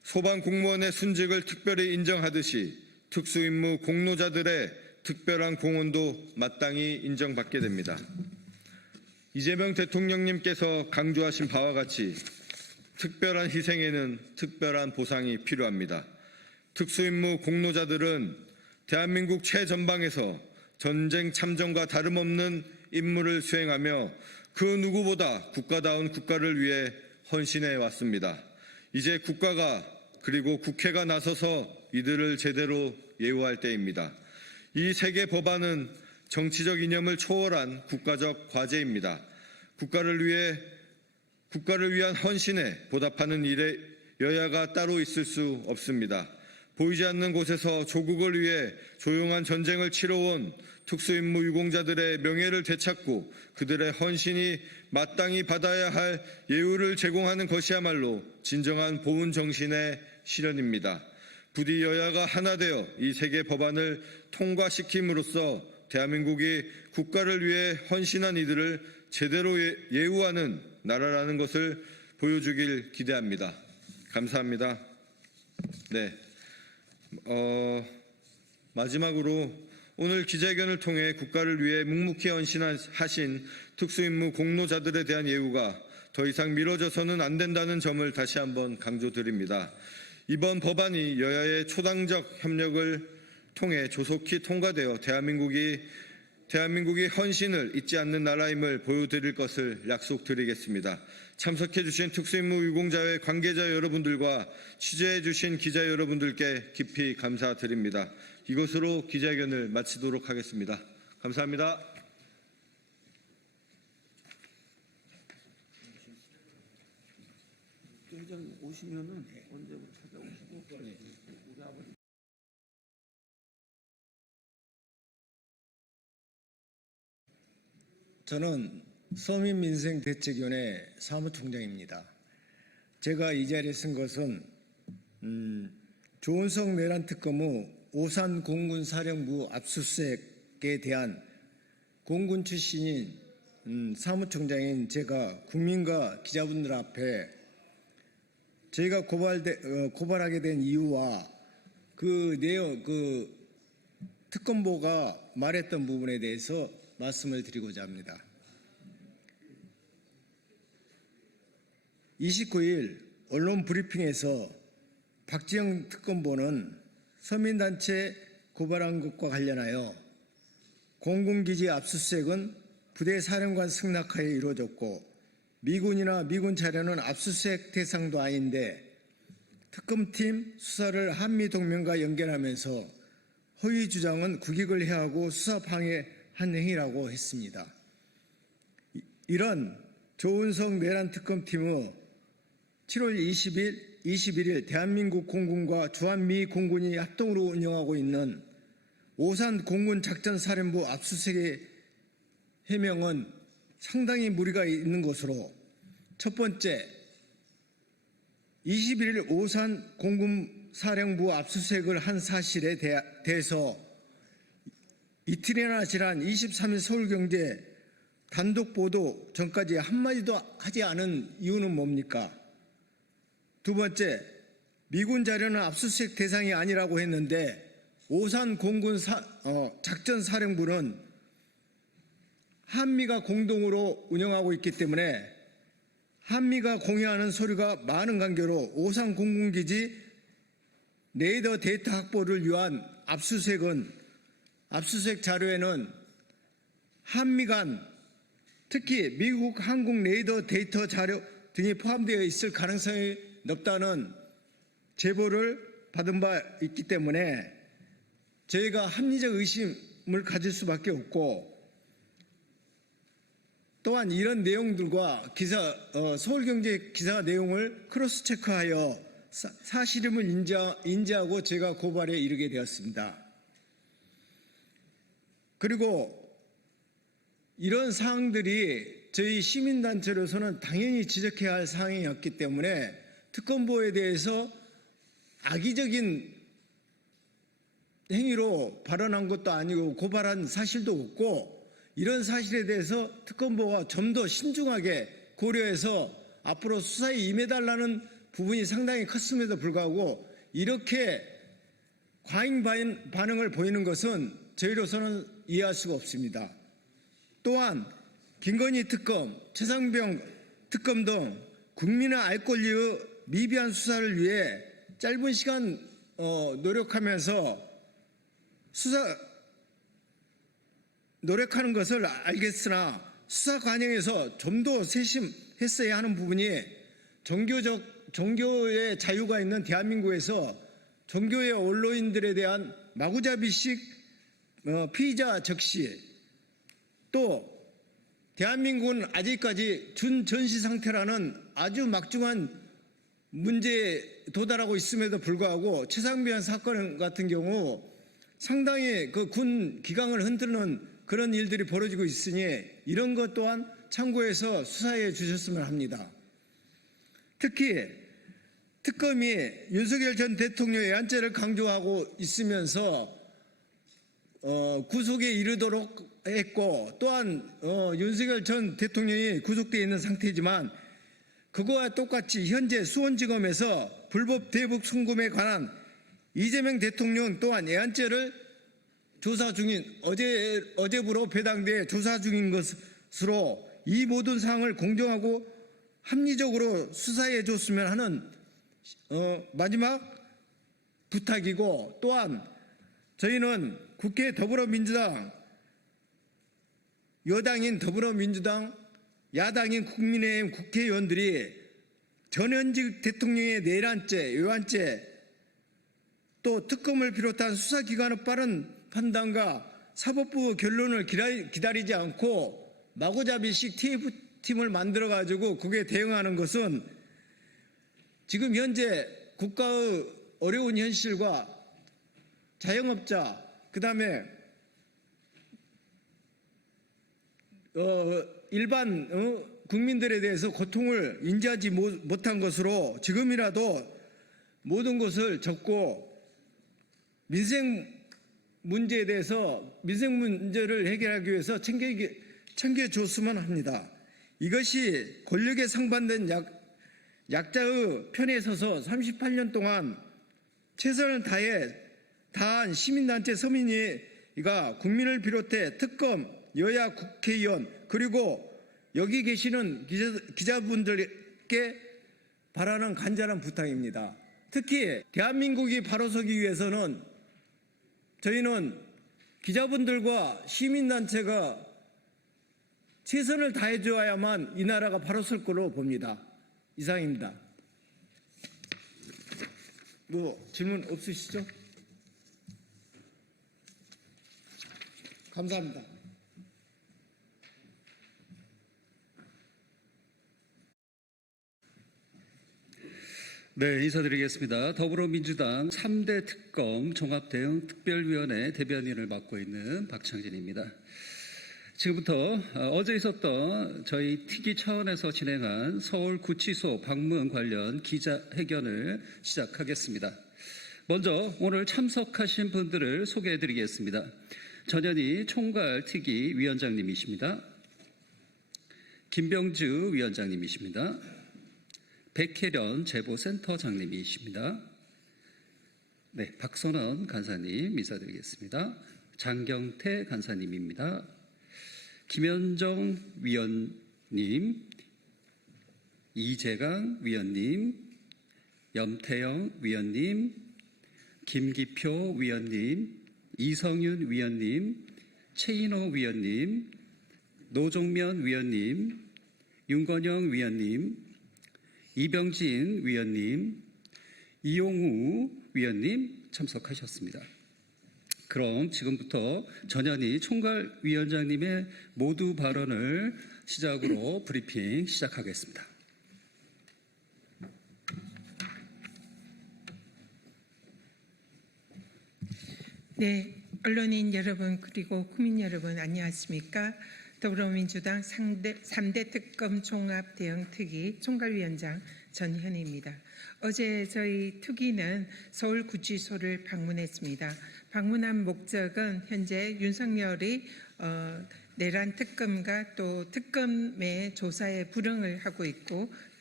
소방 공무원의 순직을 특별히 인정하듯이 특수임무 공로자들의 특별한 공헌도 마땅히 인정받게 됩니다. 이재명 대통령님께서 강조하신 바와 같이 특별한 희생에는 특별한 보상이 필요합니다. 특수임무 공로자들은 대한민국 최전방에서 전쟁 참전과 다름없는 임무를 수행하며 그 누구보다 국가다운 국가를 위해 헌신해 왔습니다. 이제 국가가 그리고 국회가 나서서 이들을 제대로 예우할 때입니다. 이 세계 법안은 정치적 이념을 초월한 국가적 과제입니다. 국가를 위한 헌신에 보답하는 일에 여야가 따로 있을 수 없습니다. 보이지 않는 곳에서 조국을 위해 조용한 전쟁을 치러온 특수임무 유공자들의 명예를 되찾고 그들의 헌신이 마땅히 받아야 할 예우를 제공하는 것이야말로 진정한 보훈 정신의 실현입니다. 부디 여야가 하나 되어 이 세계 법안을 통과시킴으로써 대한민국이 국가를 위해 헌신한 이들을 제대로 예우하는 나라라는 것을 보여주길 기대합니다. 감사합니다. 네. 마지막으로 오늘 기자회견을 통해 국가를 위해 묵묵히 헌신하신 특수임무 공로자들에 대한 예우가 더 이상 미뤄져서는 안 된다는 점을 다시 한번 강조드립니다. 이번 법안이 여야의 초당적 협력을 통해 조속히 통과되어 대한민국이 헌신을 잊지 않는 나라임을 보여드릴 것을 약속드리겠습니다. 참석해주신 특수임무 유공자회 관계자 여러분들과 취재해주신 기자 여러분들께 깊이 감사드립니다. 이것으로 기자회견을 마치도록 하겠습니다. 감사합니다. 회장 오시면은 언제부터 찾아오시고 우리 아버지. 저는 서민민생대책위원회 사무총장입니다. 제가 이 자리에 쓴 것은 조은석 내란 특검 후 오산 공군사령부 압수수색에 대한 공군 출신인 사무총장인 제가 국민과 기자분들 앞에 저희가 고발하게 된 이유와 그 내용, 특검보가 말했던 부분에 대해서 말씀을 드리고자 합니다. 29일 언론 브리핑에서 박지영 특검보는 서민단체 고발한 것과 관련하여 공군기지 압수수색은 부대 사령관 승낙하에 이루어졌고 미군이나 미군 차량은 압수수색 대상도 아닌데 특검팀 수사를 한미동맹과 연결하면서 허위 주장은 국익을 해하고 수사 방해한 행위라고 했습니다. 이런 조은석 내란 특검팀의 7월 21일 대한민국 공군과 주한미 공군이 합동으로 운영하고 있는 오산 공군 작전사령부 압수수색의 해명은 상당히 무리가 있는 것으로 첫 번째, 21일 오산 공군사령부 압수수색을 한 사실에 대해서 이틀이나 지난 23일 서울경제 단독 보도 전까지 한마디도 하지 않은 이유는 뭡니까? 두 번째, 미군 자료는 압수수색 대상이 아니라고 했는데 오산 공군 작전사령부는 한미가 공동으로 운영하고 있기 때문에 한미가 공유하는 서류가 많은 관계로 오산 공군기지 레이더 데이터 확보를 위한 압수수색 자료에는 한미 간 특히 미국 한국 레이더 데이터 자료 등이 포함되어 있을 가능성이 높다는 제보를 받은 바 있기 때문에 저희가 합리적 의심을 가질 수밖에 없고 또한 이런 내용들과 서울경제 기사 내용을 크로스 체크하여 사실임을 인지하고 제가 고발에 이르게 되었습니다. 그리고 이런 사항들이 저희 시민단체로서는 당연히 지적해야 할 사항이었기 때문에 특검보에 대해서 악의적인 행위로 발언한 것도 아니고 고발한 사실도 없고 이런 사실에 대해서 특검보가 좀 더 신중하게 고려해서 앞으로 수사에 임해달라는 부분이 상당히 컸음에도 불구하고 이렇게 과잉 반응을 보이는 것은 저희로서는 이해할 수가 없습니다. 또한 김건희 특검, 최상병 특검 등 국민의 알 권리의 미비한 수사를 위해 짧은 시간 노력하면서 노력하는 것을 알겠으나 수사 과정에서 좀 더 세심했어야 하는 부분이 종교의 자유가 있는 대한민국에서 종교의 언론인들에 대한 마구잡이식 피의자 적시, 또 대한민국은 아직까지 준전시 상태라는 아주 막중한 문제에 도달하고 있음에도 불구하고 최상병 사건 같은 경우 상당히 그 군 기강을 흔드는 그런 일들이 벌어지고 있으니 이런 것 또한 참고해서 수사해 주셨으면 합니다. 특히 특검이 윤석열 전 대통령의 애한죄를 강조하고 있으면서 구속에 이르도록 했고, 또한 윤석열 전 대통령이 구속되어 있는 상태지만 그거와 똑같이 현재 수원지검에서 불법 대북 송금에 관한 이재명 대통령 또한 애한죄를 조사 중인 어제부로 배당돼 조사 중인 것으로 이 모든 사항을 공정하고 합리적으로 수사해 줬으면 하는 마지막 부탁이고, 또한 저희는 국회 더불어민주당, 여당인 더불어민주당, 야당인 국민의힘 국회의원들이 전현직 대통령의 내란죄, 외환죄, 또 특검을 비롯한 수사기관의 빠른 판단과 사법부 결론을 기다리지 않고 마구잡이식 TF팀을 만들어가지고 그게 대응하는 것은 지금 현재 국가의 어려운 현실과 자영업자, 그 다음에 일반 국민들에 대해서 고통을 인지하지 못한 것으로 지금이라도 모든 것을 접고 민생 문제에 대해서 민생 문제를 해결하기 위해서 챙겨줬으면 합니다. 이것이 권력에 상반된 약자의 편에 서서 38년 동안 최선을 다한 시민단체 서민이가 국민을 비롯해 특검, 여야 국회의원, 그리고 여기 계시는 기자분들께 바라는 간절한 부탁입니다. 특히 대한민국이 바로 서기 위해서는 저희는 기자분들과 시민단체가 최선을 다해 줘야만 이 나라가 바로 설 거로 봅니다. 이상입니다. 질문 없으시죠? 감사합니다. 네, 인사드리겠습니다. 더불어민주당 3대 특검 종합대응 특별위원회 대변인을 맡고 있는 박창진입니다. 지금부터 어제 있었던 저희 특위 차원에서 진행한 서울구치소 방문 관련 기자회견을 시작하겠습니다. 먼저 오늘 참석하신 분들을 소개해드리겠습니다. 전현희 총괄특위 위원장님이십니다. 김병주 위원장님이십니다. 백혜련 제보센터장님이십니다. 네, 박선원 간사님 인사드리겠습니다. 장경태 간사님입니다. 김현정 위원님, 이재강 위원님, 염태영 위원님, 김기표 위원님, 이성윤 위원님, 최인호 위원님, 노종면 위원님, 윤건영 위원님, 이병진 위원님, 이용우 위원님 참석하셨습니다. 그럼 지금부터 전현희 총괄위원장님의 모두 발언을 시작으로 브리핑 시작하겠습니다. 네, 언론인 여러분 그리고 국민 여러분 안녕하십니까? 더불어민주당 3대 특검 종합대응특위 총괄위원장 전현희입니다. 어제 저희 특위는 서울구치소를 방문했습니다. 방문한 목적은 현재 윤석열이 내란 특검과 또 특검의 조사에 불응을 하고 있고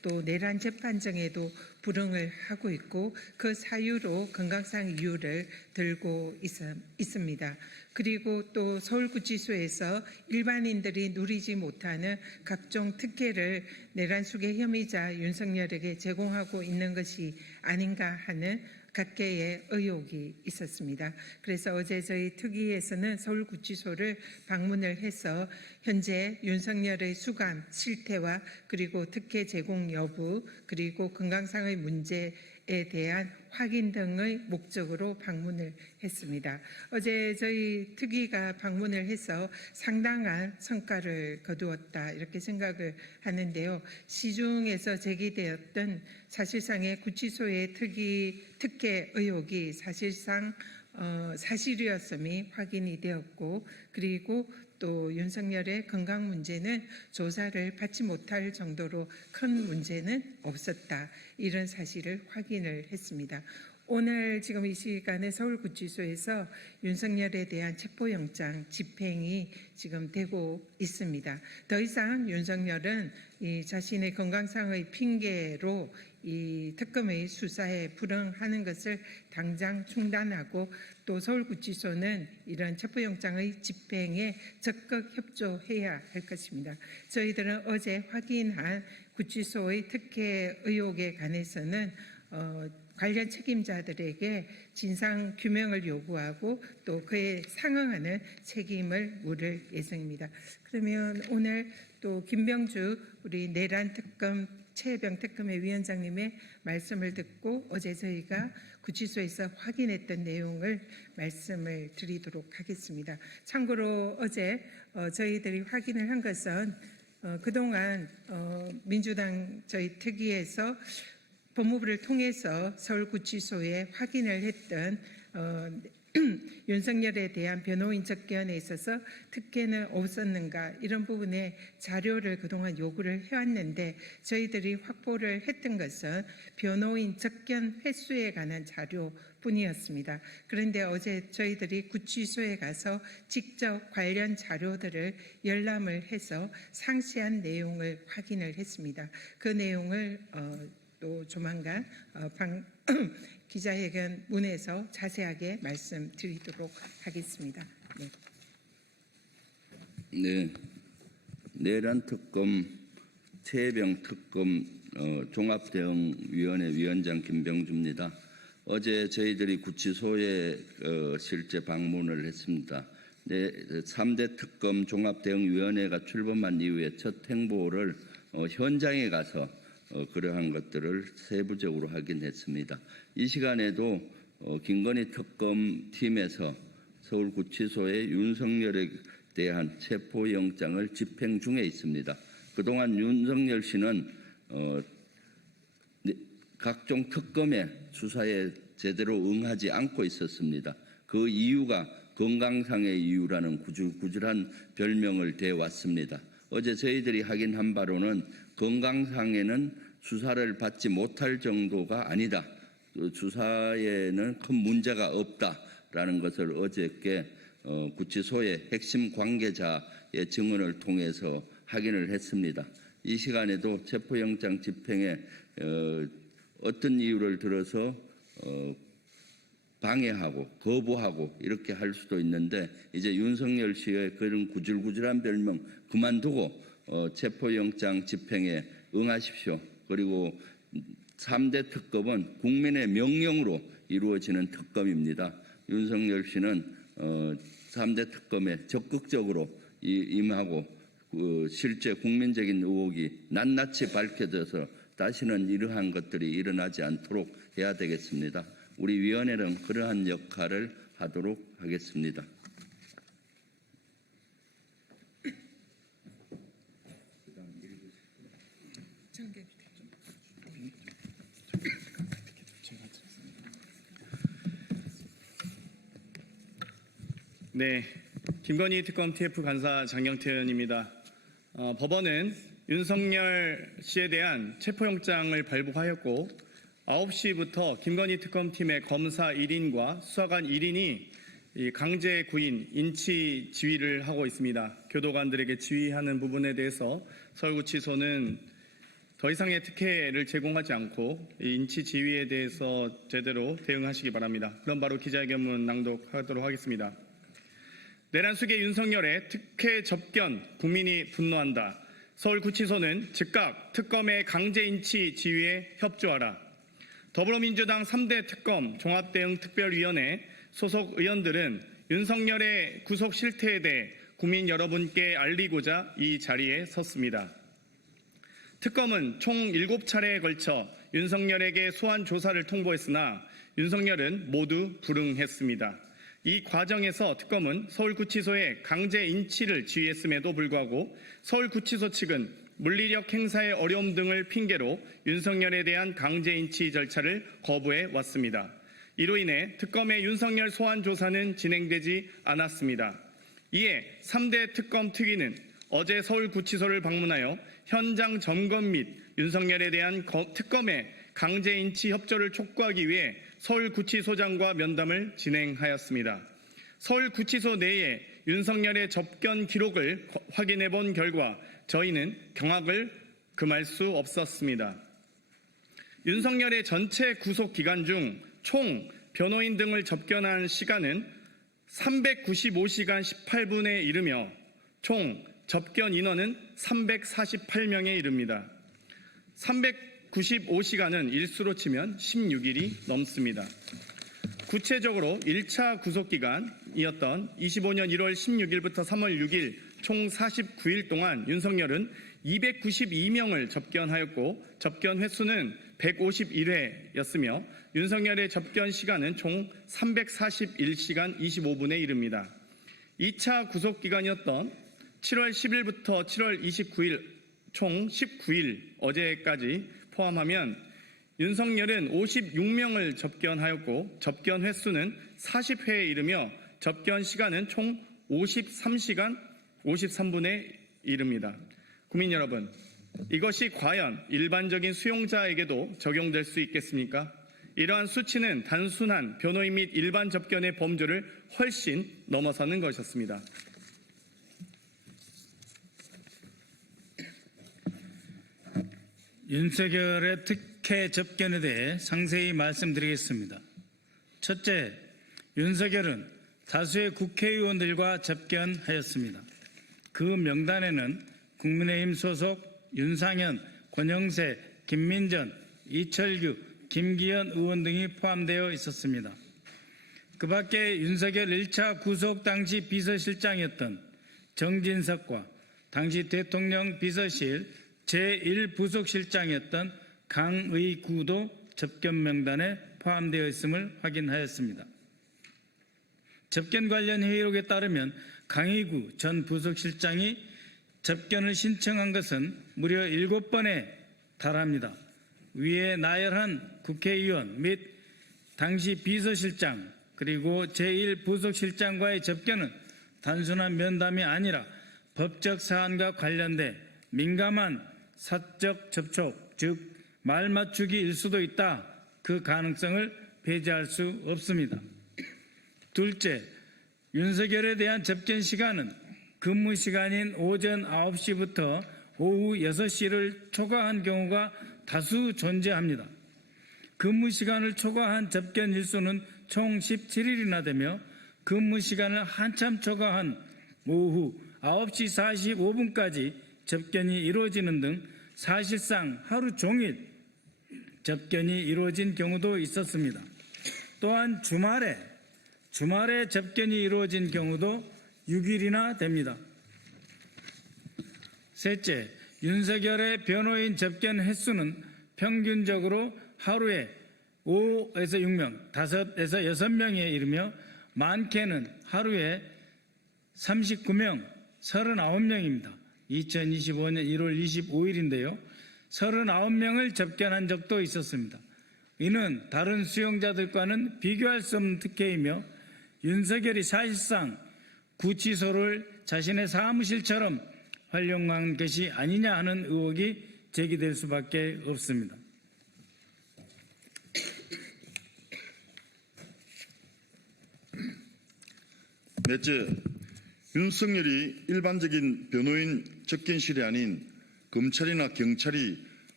또 내란 재판정에도 불응을 하고 있고 그 사유로 건강상 이유를 들고 있습니다. 그리고 또 서울구치소에서 일반인들이 누리지 못하는 각종 특혜를 내란 수괴 혐의자 윤석열에게 제공하고 있는 것이 아닌가 하는 각계의 의혹이 있었습니다. 그래서 어제 저희 특위에서는 서울구치소를 방문을 해서 현재 윤석열의 수감 실태와 그리고 특혜 제공 여부 그리고 건강상의 문제에 대한 확인 등의 목적으로 방문을 했습니다. 어제 저희 특위가 방문을 해서 상당한 성과를 거두었다 이렇게 생각을 하는데요. 시중에서 제기되었던 사실상의 구치소의 특혜 의혹이 사실상 사실이었음이 확인이 되었고 그리고 또 윤석열의 건강 문제는 조사를 받지 못할 정도로 큰 문제는 없었다. 이런 사실을 확인을 했습니다. 오늘 지금 이 시간에 서울구치소에서 윤석열에 대한 체포영장 집행이 지금 되고 있습니다. 더 이상 윤석열은 이 자신의 건강상의 핑계로 이 특검의 수사에 불응하는 것을 당장 중단하고 또 서울구치소는 이런 체포영장의 집행에 적극 협조해야 할 것입니다. 저희들은 어제 확인한 구치소의 특혜 의혹에 관해서는 관련 책임자들에게 진상 규명을 요구하고 또 그에 상응하는 책임을 물을 예정입니다. 그러면 오늘 또 김병주 우리 내란 특검 최혜병 특검의 위원장님의 말씀을 듣고 어제 저희가 구치소에서 확인했던 내용을 말씀을 드리도록 하겠습니다. 참고로 어제 저희들이 확인을 한 것은 그동안 민주당 저희 특위에서 법무부를 통해서 서울구치소에 확인을 했던 윤석열에 대한 변호인 접견에 있어서 특혜는 없었는가 이런 부분에 자료를 그동안 요구를 해왔는데 저희들이 확보를 했던 것은 변호인 접견 횟수에 관한 자료뿐이었습니다. 그런데 어제 저희들이 구치소에 가서 직접 관련 자료들을 열람을 해서 상세한 내용을 확인을 했습니다. 그 내용을 또 조만간 기자회견문에서 자세하게 말씀드리도록 하겠습니다. 네. 네, 내란 특검, 최혜병 특검 종합대응위원회 위원장 김병주입니다. 어제 저희들이 구치소에 실제 방문을 했습니다. 네, 3대 특검 종합대응위원회가 출범한 이후에 첫 행보를 현장에 가서 그러한 것들을 세부적으로 확인했습니다. 이 시간에도 김건희 특검팀에서 서울구치소에 윤석열에 대한 체포영장을 집행 중에 있습니다. 그동안 윤석열 씨는 각종 특검의 수사에 제대로 응하지 않고 있었습니다. 그 이유가 건강상의 이유라는 구질구질한 별명을 대왔습니다. 어제 저희들이 확인한 바로는 건강상에는 수사를 받지 못할 정도가 아니다. 수사에는 큰 문제가 없다라는 것을 어저께 구치소의 핵심 관계자의 증언을 통해서 확인을 했습니다. 이 시간에도 체포영장 집행에 어떤 이유를 들어서 방해하고 거부하고 이렇게 할 수도 있는데 이제 윤석열 씨의 그런 구질구질한 별명 그만두고 체포영장 집행에 응하십시오. 그리고 3대 특검은 국민의 명령으로 이루어지는 특검입니다. 윤석열 씨는 3대 특검에 적극적으로 임하고 실제 국민적인 의혹이 낱낱이 밝혀져서 다시는 이러한 것들이 일어나지 않도록 해야 되겠습니다. 우리 위원회는 그러한 역할을 하도록 하겠습니다. 네, 김건희 특검 TF 간사 장경태 의원입니다. 법원은 윤석열 씨에 대한 체포영장을 발부하였고 9시부터 김건희 특검팀의 검사 1인과 수사관 1인이 강제 구인, 인치 지휘를 하고 있습니다. 교도관들에게 지휘하는 부분에 대해서 서울구치소는 더 이상의 특혜를 제공하지 않고 이 인치 지위에 대해서 제대로 대응하시기 바랍니다. 그럼 바로 기자회견문 낭독하도록 하겠습니다. 내란 수계 윤석열의 특혜 접견 국민이 분노한다. 서울구치소는 즉각 특검의 강제 인치 지휘에 협조하라. 더불어민주당 3대 특검 종합대응특별위원회 소속 의원들은 윤석열의 구속 실태에 대해 국민 여러분께 알리고자 이 자리에 섰습니다. 특검은 총 7차례에 걸쳐 윤석열에게 소환 조사를 통보했으나 윤석열은 모두 불응했습니다. 이 과정에서 특검은 서울구치소에 강제 인치를 지휘했음에도 불구하고 서울구치소 측은 물리력 행사의 어려움 등을 핑계로 윤석열에 대한 강제 인치 절차를 거부해 왔습니다. 이로 인해 특검의 윤석열 소환 조사는 진행되지 않았습니다. 이에 3대 특검 특위는 어제 서울구치소를 방문하여 현장 점검 및 윤석열에 대한 특검의 강제 인치 협조를 촉구하기 위해 서울구치소장과 면담을 진행하였습니다. 서울구치소 내에 윤석열의 접견 기록을 확인해 본 결과 저희는 경악을 금할 수 없었습니다. 윤석열의 전체 구속 기간 중 총 변호인 등을 접견한 시간은 395시간 18분에 이르며 총 접견 인원은 348명에 이릅니다. 395시간은 일수로 치면 16일이 넘습니다. 구체적으로 1차 구속기간이었던 25년 1월 16일부터 3월 6일 총 49일 동안 윤석열은 292명을 접견하였고 접견 횟수는 151회였으며 윤석열의 접견 시간은 총 341시간 25분에 이릅니다. 2차 구속기간이었던 7월 10일부터 7월 29일 총 19일 어제까지 포함하면 윤석열은 56명을 접견하였고 접견 횟수는 40회에 이르며 접견 시간은 총 53시간 53분에 이릅니다. 국민 여러분, 이것이 과연 일반적인 수용자에게도 적용될 수 있겠습니까? 이러한 수치는 단순한 변호인 및 일반 접견의 범주를 훨씬 넘어서는 것이었습니다. 윤석열의 특혜 접견에 대해 상세히 말씀드리겠습니다. 첫째, 윤석열은 다수의 국회의원들과 접견하였습니다. 그 명단에는 국민의힘 소속 윤상현, 권영세, 김민전, 이철규, 김기현 의원 등이 포함되어 있었습니다. 그 밖에 윤석열 1차 구속 당시 비서실장이었던 정진석과 당시 대통령 비서실 제1부속실장이었던 강의구도 접견 명단에 포함되어 있음을 확인하였습니다. 접견 관련 회의록에 따르면 강의구 전 부속실장이 접견을 신청한 것은 무려 7번에 달합니다. 위에 나열한 국회의원 및 당시 비서실장 그리고 제1부속실장과의 접견은 단순한 면담이 아니라 법적 사안과 관련돼 민감한 사적 접촉, 즉 말맞추기일 수도 있다. 그 가능성을 배제할 수 없습니다. 둘째, 윤석열에 대한 접견 시간은 근무 시간인 오전 9시부터 오후 6시를 초과한 경우가 다수 존재합니다. 근무 시간을 초과한 접견 일수는 총 17일이나 되며 근무 시간을 한참 초과한 오후 9시 45분까지 접견이 이루어지는 등 사실상 하루 종일 접견이 이루어진 경우도 있었습니다. 또한 주말에 접견이 이루어진 경우도 6일이나 됩니다. 셋째, 윤석열의 변호인 접견 횟수는 평균적으로 하루에 5에서 6명, 5에서 6명에 이르며 많게는 하루에 39명, 39명입니다. 2025년 1월 25일인데요. 39명을 접견한 적도 있었습니다. 이는 다른 수용자들과는 비교할 수 없는 특혜이며 윤석열이 사실상 구치소를 자신의 사무실처럼 활용한 것이 아니냐 하는 의혹이 제기될 수밖에 없습니다. 넷째, 윤석열이 일반적인 변호인 접견실이 아닌 검찰이나 경찰이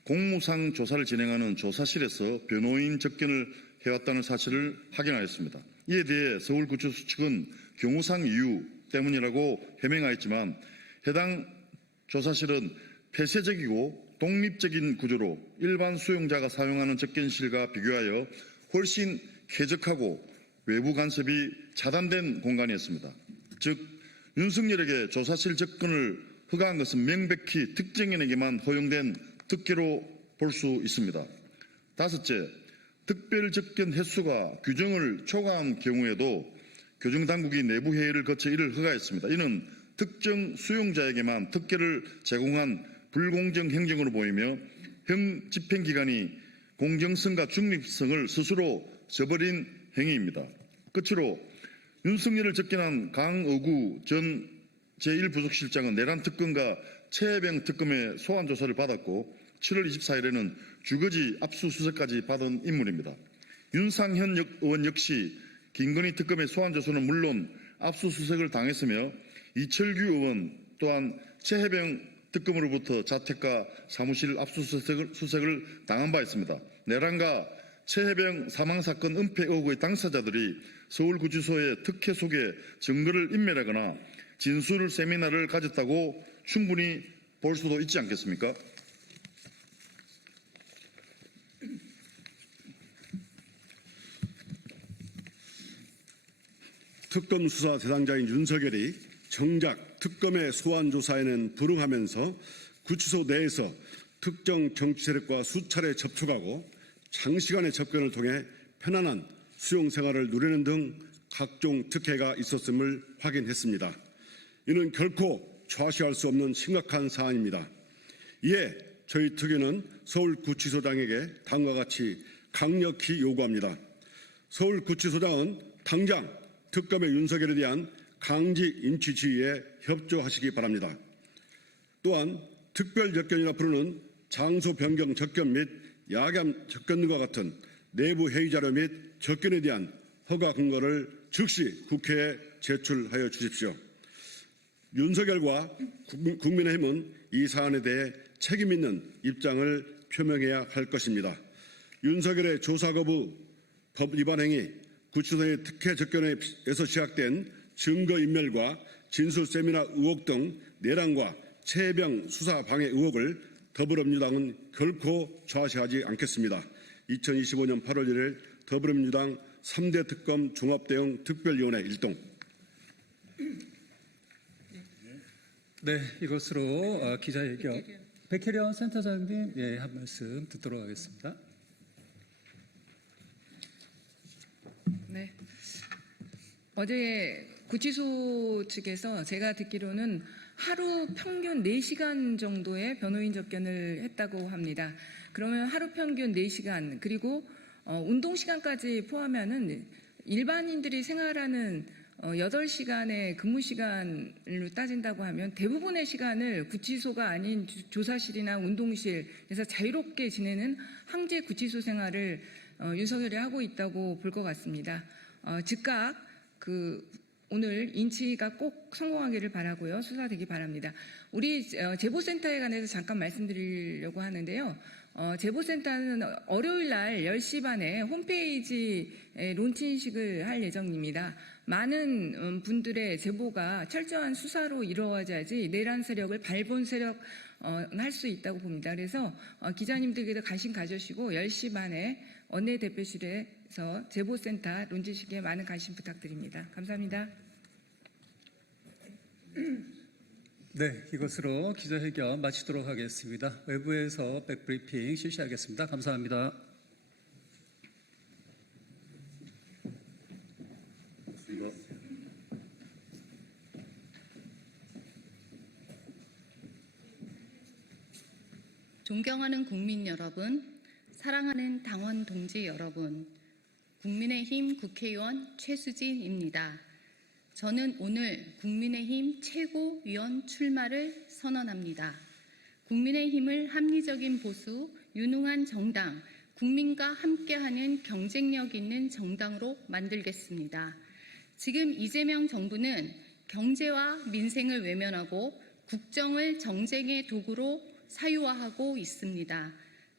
공무상 조사를 진행하는 조사실에서 변호인 접견을 해왔다는 사실을 확인하였습니다. 이에 대해 서울구치소 측은 경호상 이유 때문이라고 해명하였지만 해당 조사실은 폐쇄적이고 독립적인 구조로 일반 수용자가 사용하는 접견실과 비교하여 훨씬 쾌적하고 외부 간섭이 차단된 공간이었습니다. 즉 윤석열에게 조사실 접근을 허가한 것은 명백히 특정인에게만 허용된 특혜로 볼 수 있습니다. 다섯째, 특별 접견 횟수가 규정을 초과한 경우에도 교정당국이 내부 회의를 거쳐 이를 허가했습니다. 이는 특정 수용자에게만 특혜를 제공한 불공정 행정으로 보이며 형 집행기관이 공정성과 중립성을 스스로 저버린 행위입니다. 끝으로 윤석열을 접견한 강어구 전 제1부속실장은 내란 특검과 최혜병 특검의 소환 조사를 받았고 7월 24일에는 주거지 압수수색까지 받은 인물입니다. 윤상현 의원 역시 김건희 특검의 소환 조사는 물론 압수수색을 당했으며 이철규 의원 또한 최혜병 특검으로부터 자택과 사무실 압수수색을 당한 바 있습니다. 내란과 최혜병 사망사건 은폐 의혹의 당사자들이 서울구치소의 특혜 속에 증거를 인멸하거나 진술 세미나를 가졌다고 충분히 볼 수도 있지 않겠습니까? 특검 수사 대상자인 윤석열이 정작 특검의 소환 조사에는 불응하면서 구치소 내에서 특정 정치 세력과 수차례 접촉하고 장시간의 접견을 통해 편안한 수용 생활을 누리는 등 각종 특혜가 있었음을 확인했습니다. 이는 결코 좌시할 수 없는 심각한 사안입니다. 이에 저희 특위는 서울구치소장에게 다음과 같이 강력히 요구합니다. 서울구치소장은 당장 특검의 윤석열에 대한 강제 인치 지휘에 협조하시기 바랍니다. 또한 특별 접견이라 부르는 장소 변경 접견 및 야간 접견과 같은 내부 회의 자료 및 접견에 대한 허가 근거를 즉시 국회에 제출하여 주십시오. 윤석열과 국민의힘은 이 사안에 대해 책임 있는 입장을 표명해야 할 것입니다. 윤석열의 조사 거부, 법 위반 행위, 구치소의 특혜 접견에서 시작된 증거인멸과 진술 세미나 의혹 등 내란과 최혜병 수사 방해 의혹을 더불어민주당은 결코 좌시하지 않겠습니다. 2025년 8월 1일 더불어민주당 3대 특검 종합대응 특별위원회 일동. 네, 이것으로 기자회견 백혜련 센터장님 한 말씀 듣도록 하겠습니다. 네. 어제 구치소 측에서 제가 듣기로는 하루 평균 4시간 정도의 변호인 접견을 했다고 합니다. 그러면 하루 평균 4시간 그리고 운동 시간까지 포함하면 일반인들이 생활하는 8시간의 근무 시간으로 따진다고 하면 대부분의 시간을 구치소가 아닌 조사실이나 운동실에서 자유롭게 지내는 황제 구치소 생활을 윤석열이 하고 있다고 볼 것 같습니다. 즉각 오늘 인치가 꼭 성공하기를 바라고요. 수사되기 바랍니다. 우리 제보센터에 관해서 잠깐 말씀드리려고 하는데요. 제보센터는 월요일 날 10시 반에 홈페이지에 론칭식을 할 예정입니다. 많은 분들의 제보가 철저한 수사로 이루어져야지 내란 세력을 발본 세력 할 수 있다고 봅니다. 그래서 기자님들께서 관심 가져주시고 10시 반에 원내대표실에서 제보센터 론칭식에 많은 관심 부탁드립니다. 감사합니다. 네, 이것으로 기자회견 마치도록 하겠습니다. 외부에서 백브리핑 실시하겠습니다. 감사합니다. 존경하는 국민 여러분, 사랑하는 당원 동지 여러분, 국민의힘 국회의원 최수진입니다. 저는 오늘 국민의힘 최고위원 출마를 선언합니다. 국민의힘을 합리적인 보수, 유능한 정당, 국민과 함께하는 경쟁력 있는 정당으로 만들겠습니다. 지금 이재명 정부는 경제와 민생을 외면하고 국정을 정쟁의 도구로 사유화하고 있습니다.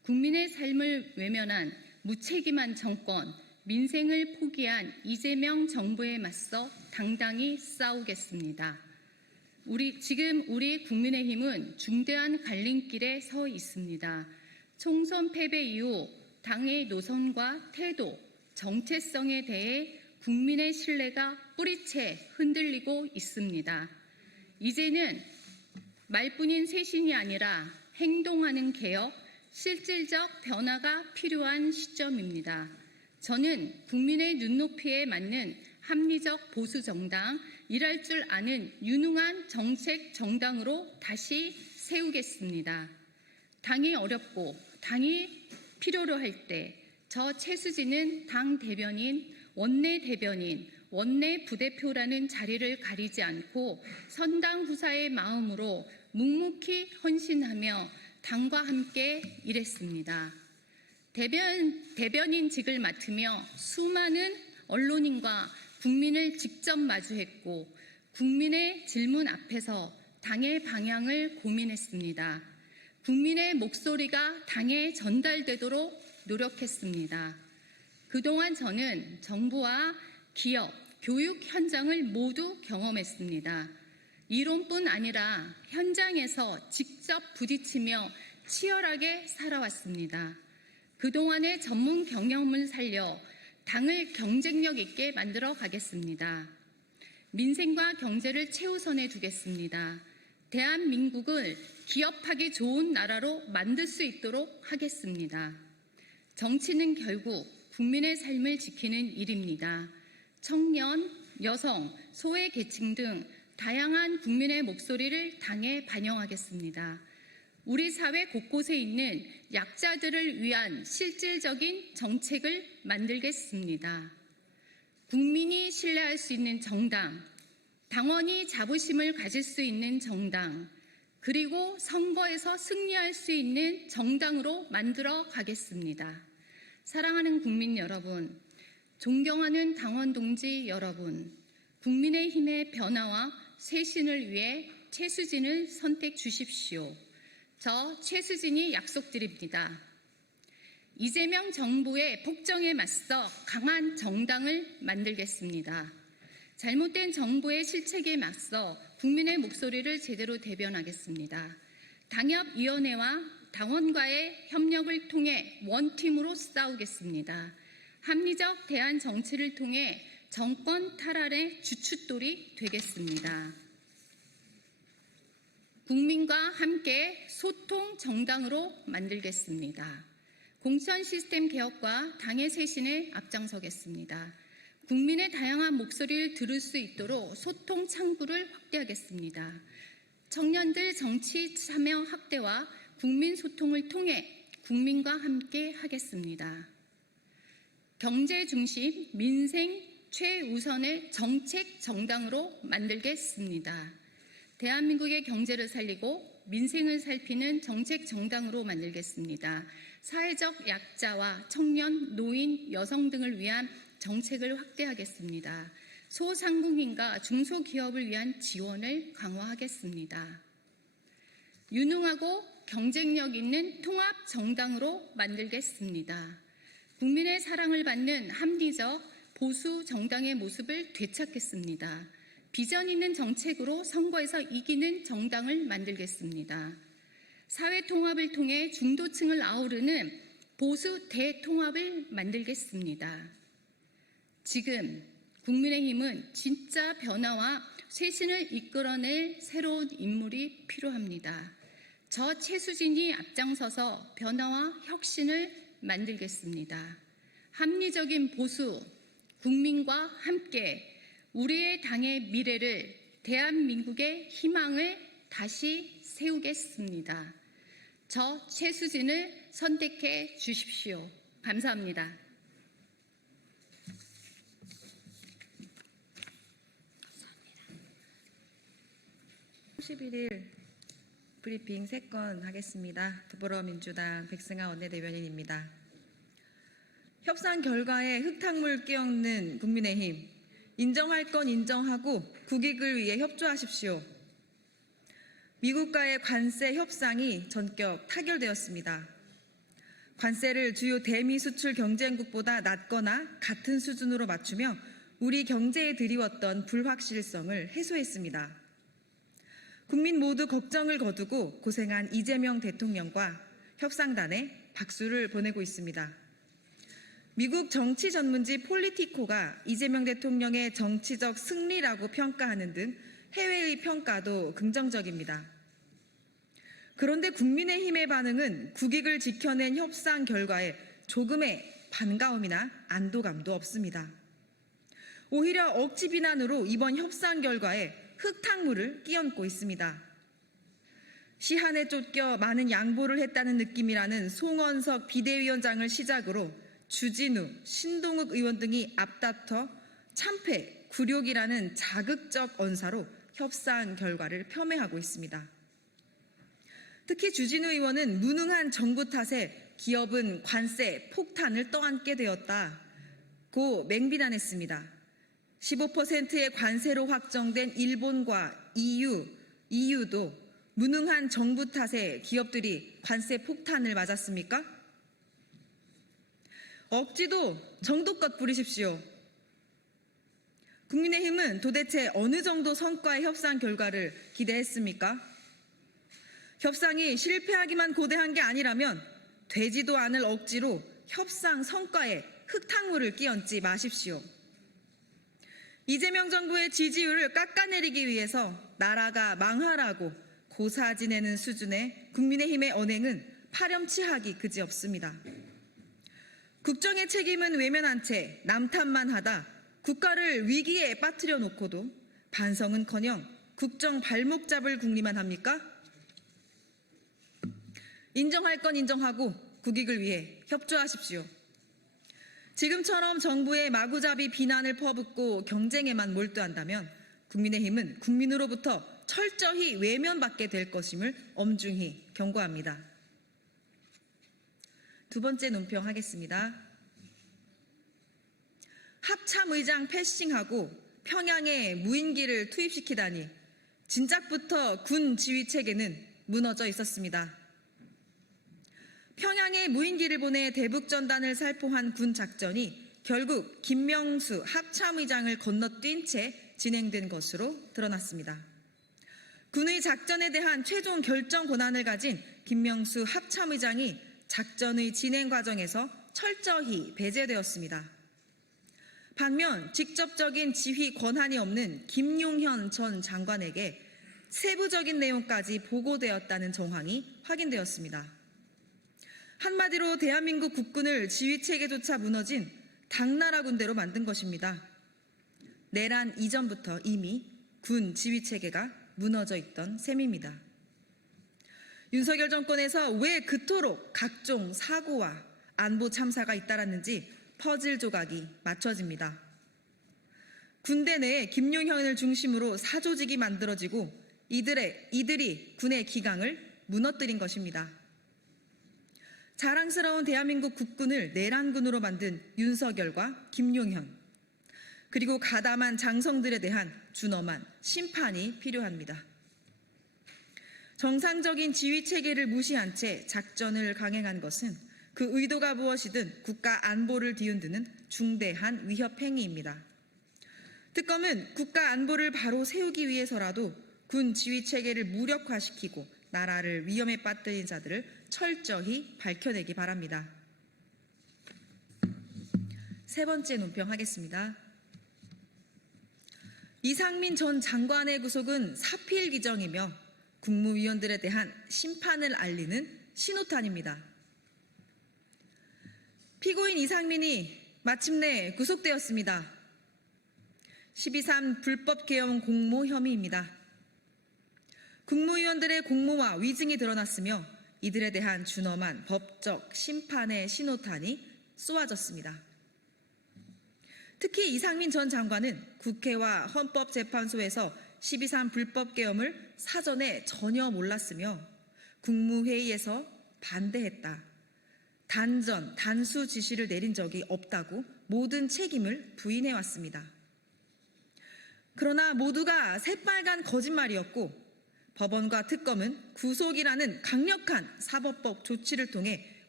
국민의 삶을 외면한 무책임한 정권, 민생을 포기한 이재명 정부에 맞서 당당히 싸우겠습니다. 지금 우리 국민의힘은 중대한 갈림길에 서 있습니다. 총선 패배 이후 당의 노선과 태도, 정체성에 대해 국민의 신뢰가 뿌리채 흔들리고 있습니다. 이제는 말뿐인 쇄신이 아니라 행동하는 개혁, 실질적 변화가 필요한 시점입니다. 저는 국민의 눈높이에 맞는 합리적 보수 정당, 일할 줄 아는 유능한 정책 정당으로 다시 세우겠습니다. 당이 어렵고 당이 필요로 할 때 저 최수진은 당 대변인, 원내 대변인, 원내 부대표라는 자리를 가리지 않고 선당 후사의 마음으로 묵묵히 헌신하며 당과 함께 일했습니다. 대변인직을 맡으며 수많은 언론인과 국민을 직접 마주했고 국민의 질문 앞에서 당의 방향을 고민했습니다. 국민의 목소리가 당에 전달되도록 노력했습니다. 그동안 저는 정부와 기업, 교육 현장을 모두 경험했습니다. 이론뿐 아니라 현장에서 직접 부딪히며 치열하게 살아왔습니다. 그동안의 전문 경험을 살려 당을 경쟁력 있게 만들어 가겠습니다. 민생과 경제를 최우선에 두겠습니다. 대한민국을 기업하기 좋은 나라로 만들 수 있도록 하겠습니다. 정치는 결국 국민의 삶을 지키는 일입니다. 청년, 여성, 소외계층 등 다양한 국민의 목소리를 당에 반영하겠습니다. 우리 사회 곳곳에 있는 약자들을 위한 실질적인 정책을 만들겠습니다. 국민이 신뢰할 수 있는 정당, 당원이 자부심을 가질 수 있는 정당, 그리고 선거에서 승리할 수 있는 정당으로 만들어 가겠습니다. 사랑하는 국민 여러분, 존경하는 당원 동지 여러분, 국민의힘의 변화와 쇄신을 위해 최수진을 선택 주십시오. 저 최수진이 약속드립니다. 이재명 정부의 폭정에 맞서 강한 정당을 만들겠습니다. 잘못된 정부의 실책에 맞서 국민의 목소리를 제대로 대변하겠습니다. 당협위원회와 당원과의 협력을 통해 원팀으로 싸우겠습니다. 합리적 대안 정치를 통해 정권 탈환의 주춧돌이 되겠습니다. 국민과 함께 소통 정당으로 만들겠습니다. 공천 시스템 개혁과 당의 쇄신에 앞장서겠습니다. 국민의 다양한 목소리를 들을 수 있도록 소통 창구를 확대하겠습니다. 청년들 정치 참여 확대와 국민 소통을 통해 국민과 함께 하겠습니다. 경제 중심, 민생 최우선의 정책 정당으로 만들겠습니다. 대한민국의 경제를 살리고 민생을 살피는 정책 정당으로 만들겠습니다. 사회적 약자와 청년, 노인, 여성 등을 위한 정책을 확대하겠습니다. 소상공인과 중소기업을 위한 지원을 강화하겠습니다. 유능하고 경쟁력 있는 통합 정당으로 만들겠습니다. 국민의 사랑을 받는 합리적 보수 정당의 모습을 되찾겠습니다. 비전 있는 정책으로 선거에서 이기는 정당을 만들겠습니다. 사회 통합을 통해 중도층을 아우르는 보수 대통합을 만들겠습니다. 지금 국민의힘은 진짜 변화와 쇄신을 이끌어낼 새로운 인물이 필요합니다. 저 최수진이 앞장서서 변화와 혁신을 만들겠습니다. 합리적인 보수, 국민과 함께 우리의 당의 미래를, 대한민국의 희망을 다시 세우겠습니다. 저 최수진을 선택해 주십시오. 감사합니다. 31일 브리핑 3건 하겠습니다. 더불어민주당 백승아 원내대변인입니다. 협상 결과에 흙탕물 끼얹는 국민의힘, 인정할 건 인정하고 국익을 위해 협조하십시오. 미국과의 관세 협상이 전격 타결되었습니다. 관세를 주요 대미 수출 경쟁국보다 낮거나 같은 수준으로 맞추며 우리 경제에 드리웠던 불확실성을 해소했습니다. 국민 모두 걱정을 거두고 고생한 이재명 대통령과 협상단에 박수를 보내고 있습니다. 미국 정치 전문지 폴리티코가 이재명 대통령의 정치적 승리라고 평가하는 등 해외의 평가도 긍정적입니다. 그런데 국민의힘의 반응은 국익을 지켜낸 협상 결과에 조금의 반가움이나 안도감도 없습니다. 오히려 억지 비난으로 이번 협상 결과에 흙탕물을 끼얹고 있습니다. 시한에 쫓겨 많은 양보를 했다는 느낌이라는 송원석 비대위원장을 시작으로 주진우, 신동욱 의원 등이 앞다퉈 참패, 굴욕이라는 자극적 언사로 협상 결과를 폄훼하고 있습니다. 특히 주진우 의원은 무능한 정부 탓에 기업은 관세 폭탄을 떠안게 되었다고 맹비난했습니다. 15%의 관세로 확정된 일본과 EU도 무능한 정부 탓에 기업들이 관세 폭탄을 맞았습니까? 억지도 정도껏 부리십시오. 국민의힘은 도대체 어느 정도 성과의 협상 결과를 기대했습니까? 협상이 실패하기만 고대한 게 아니라면 되지도 않을 억지로 협상 성과에 흙탕물을 끼얹지 마십시오. 이재명 정부의 지지율을 깎아내리기 위해서 나라가 망하라고 고사 지내는 수준의 국민의힘의 언행은 파렴치하기 그지없습니다. 국정의 책임은 외면한 채 남탓만 하다 국가를 위기에 빠뜨려 놓고도 반성은커녕 국정 발목 잡을 궁리만 합니까? 인정할 건 인정하고 국익을 위해 협조하십시오. 지금처럼 정부의 마구잡이 비난을 퍼붓고 경쟁에만 몰두한다면 국민의힘은 국민으로부터 철저히 외면받게 될 것임을 엄중히 경고합니다. 두 번째 논평하겠습니다. 합참의장 패싱하고 평양에 무인기를 투입시키다니 진작부터 군 지휘체계는 무너져 있었습니다. 평양에 무인기를 보내 대북전단을 살포한 군 작전이 결국 김명수 합참의장을 건너뛴 채 진행된 것으로 드러났습니다. 군의 작전에 대한 최종 결정 권한을 가진 김명수 합참의장이 작전의 진행 과정에서 철저히 배제되었습니다. 반면 직접적인 지휘 권한이 없는 김용현 전 장관에게 세부적인 내용까지 보고되었다는 정황이 확인되었습니다. 한마디로 대한민국 국군을 지휘체계조차 무너진 당나라 군대로 만든 것입니다. 내란 이전부터 이미 군 지휘체계가 무너져 있던 셈입니다. 윤석열 정권에서 왜 그토록 각종 사고와 안보 참사가 잇따랐는지 퍼즐 조각이 맞춰집니다. 군대 내에 김용현을 중심으로 사조직이 만들어지고 이들이 군의 기강을 무너뜨린 것입니다. 자랑스러운 대한민국 국군을 내란군으로 만든 윤석열과 김용현, 그리고 가담한 장성들에 대한 준엄한 심판이 필요합니다. 정상적인 지휘체계를 무시한 채 작전을 강행한 것은 그 의도가 무엇이든 국가 안보를 뒤흔드는 중대한 위협 행위입니다. 특검은 국가 안보를 바로 세우기 위해서라도 군 지휘체계를 무력화시키고 나라를 위험에 빠뜨린 자들을 철저히 밝혀내기 바랍니다. 세 번째 논평하겠습니다. 이상민 전 장관의 구속은 사필 규정이며 국무위원들에 대한 심판을 알리는 신호탄입니다. 피고인 이상민이 마침내 구속되었습니다. 12.3 불법 계엄 공모 혐의입니다. 국무위원들의 공모와 위증이 드러났으며 이들에 대한 준엄한 법적 심판의 신호탄이 쏘아졌습니다. 특히 이상민 전 장관은 국회와 헌법재판소에서 12.3 불법 계엄을 사전에 전혀 몰랐으며 국무회의에서 반대했다. 단전, 단수 지시를 내린 적이 없다고 모든 책임을 부인해왔습니다. 그러나 모두가 새빨간 거짓말이었고 법원과 특검은 구속이라는 강력한 사법법 조치를 통해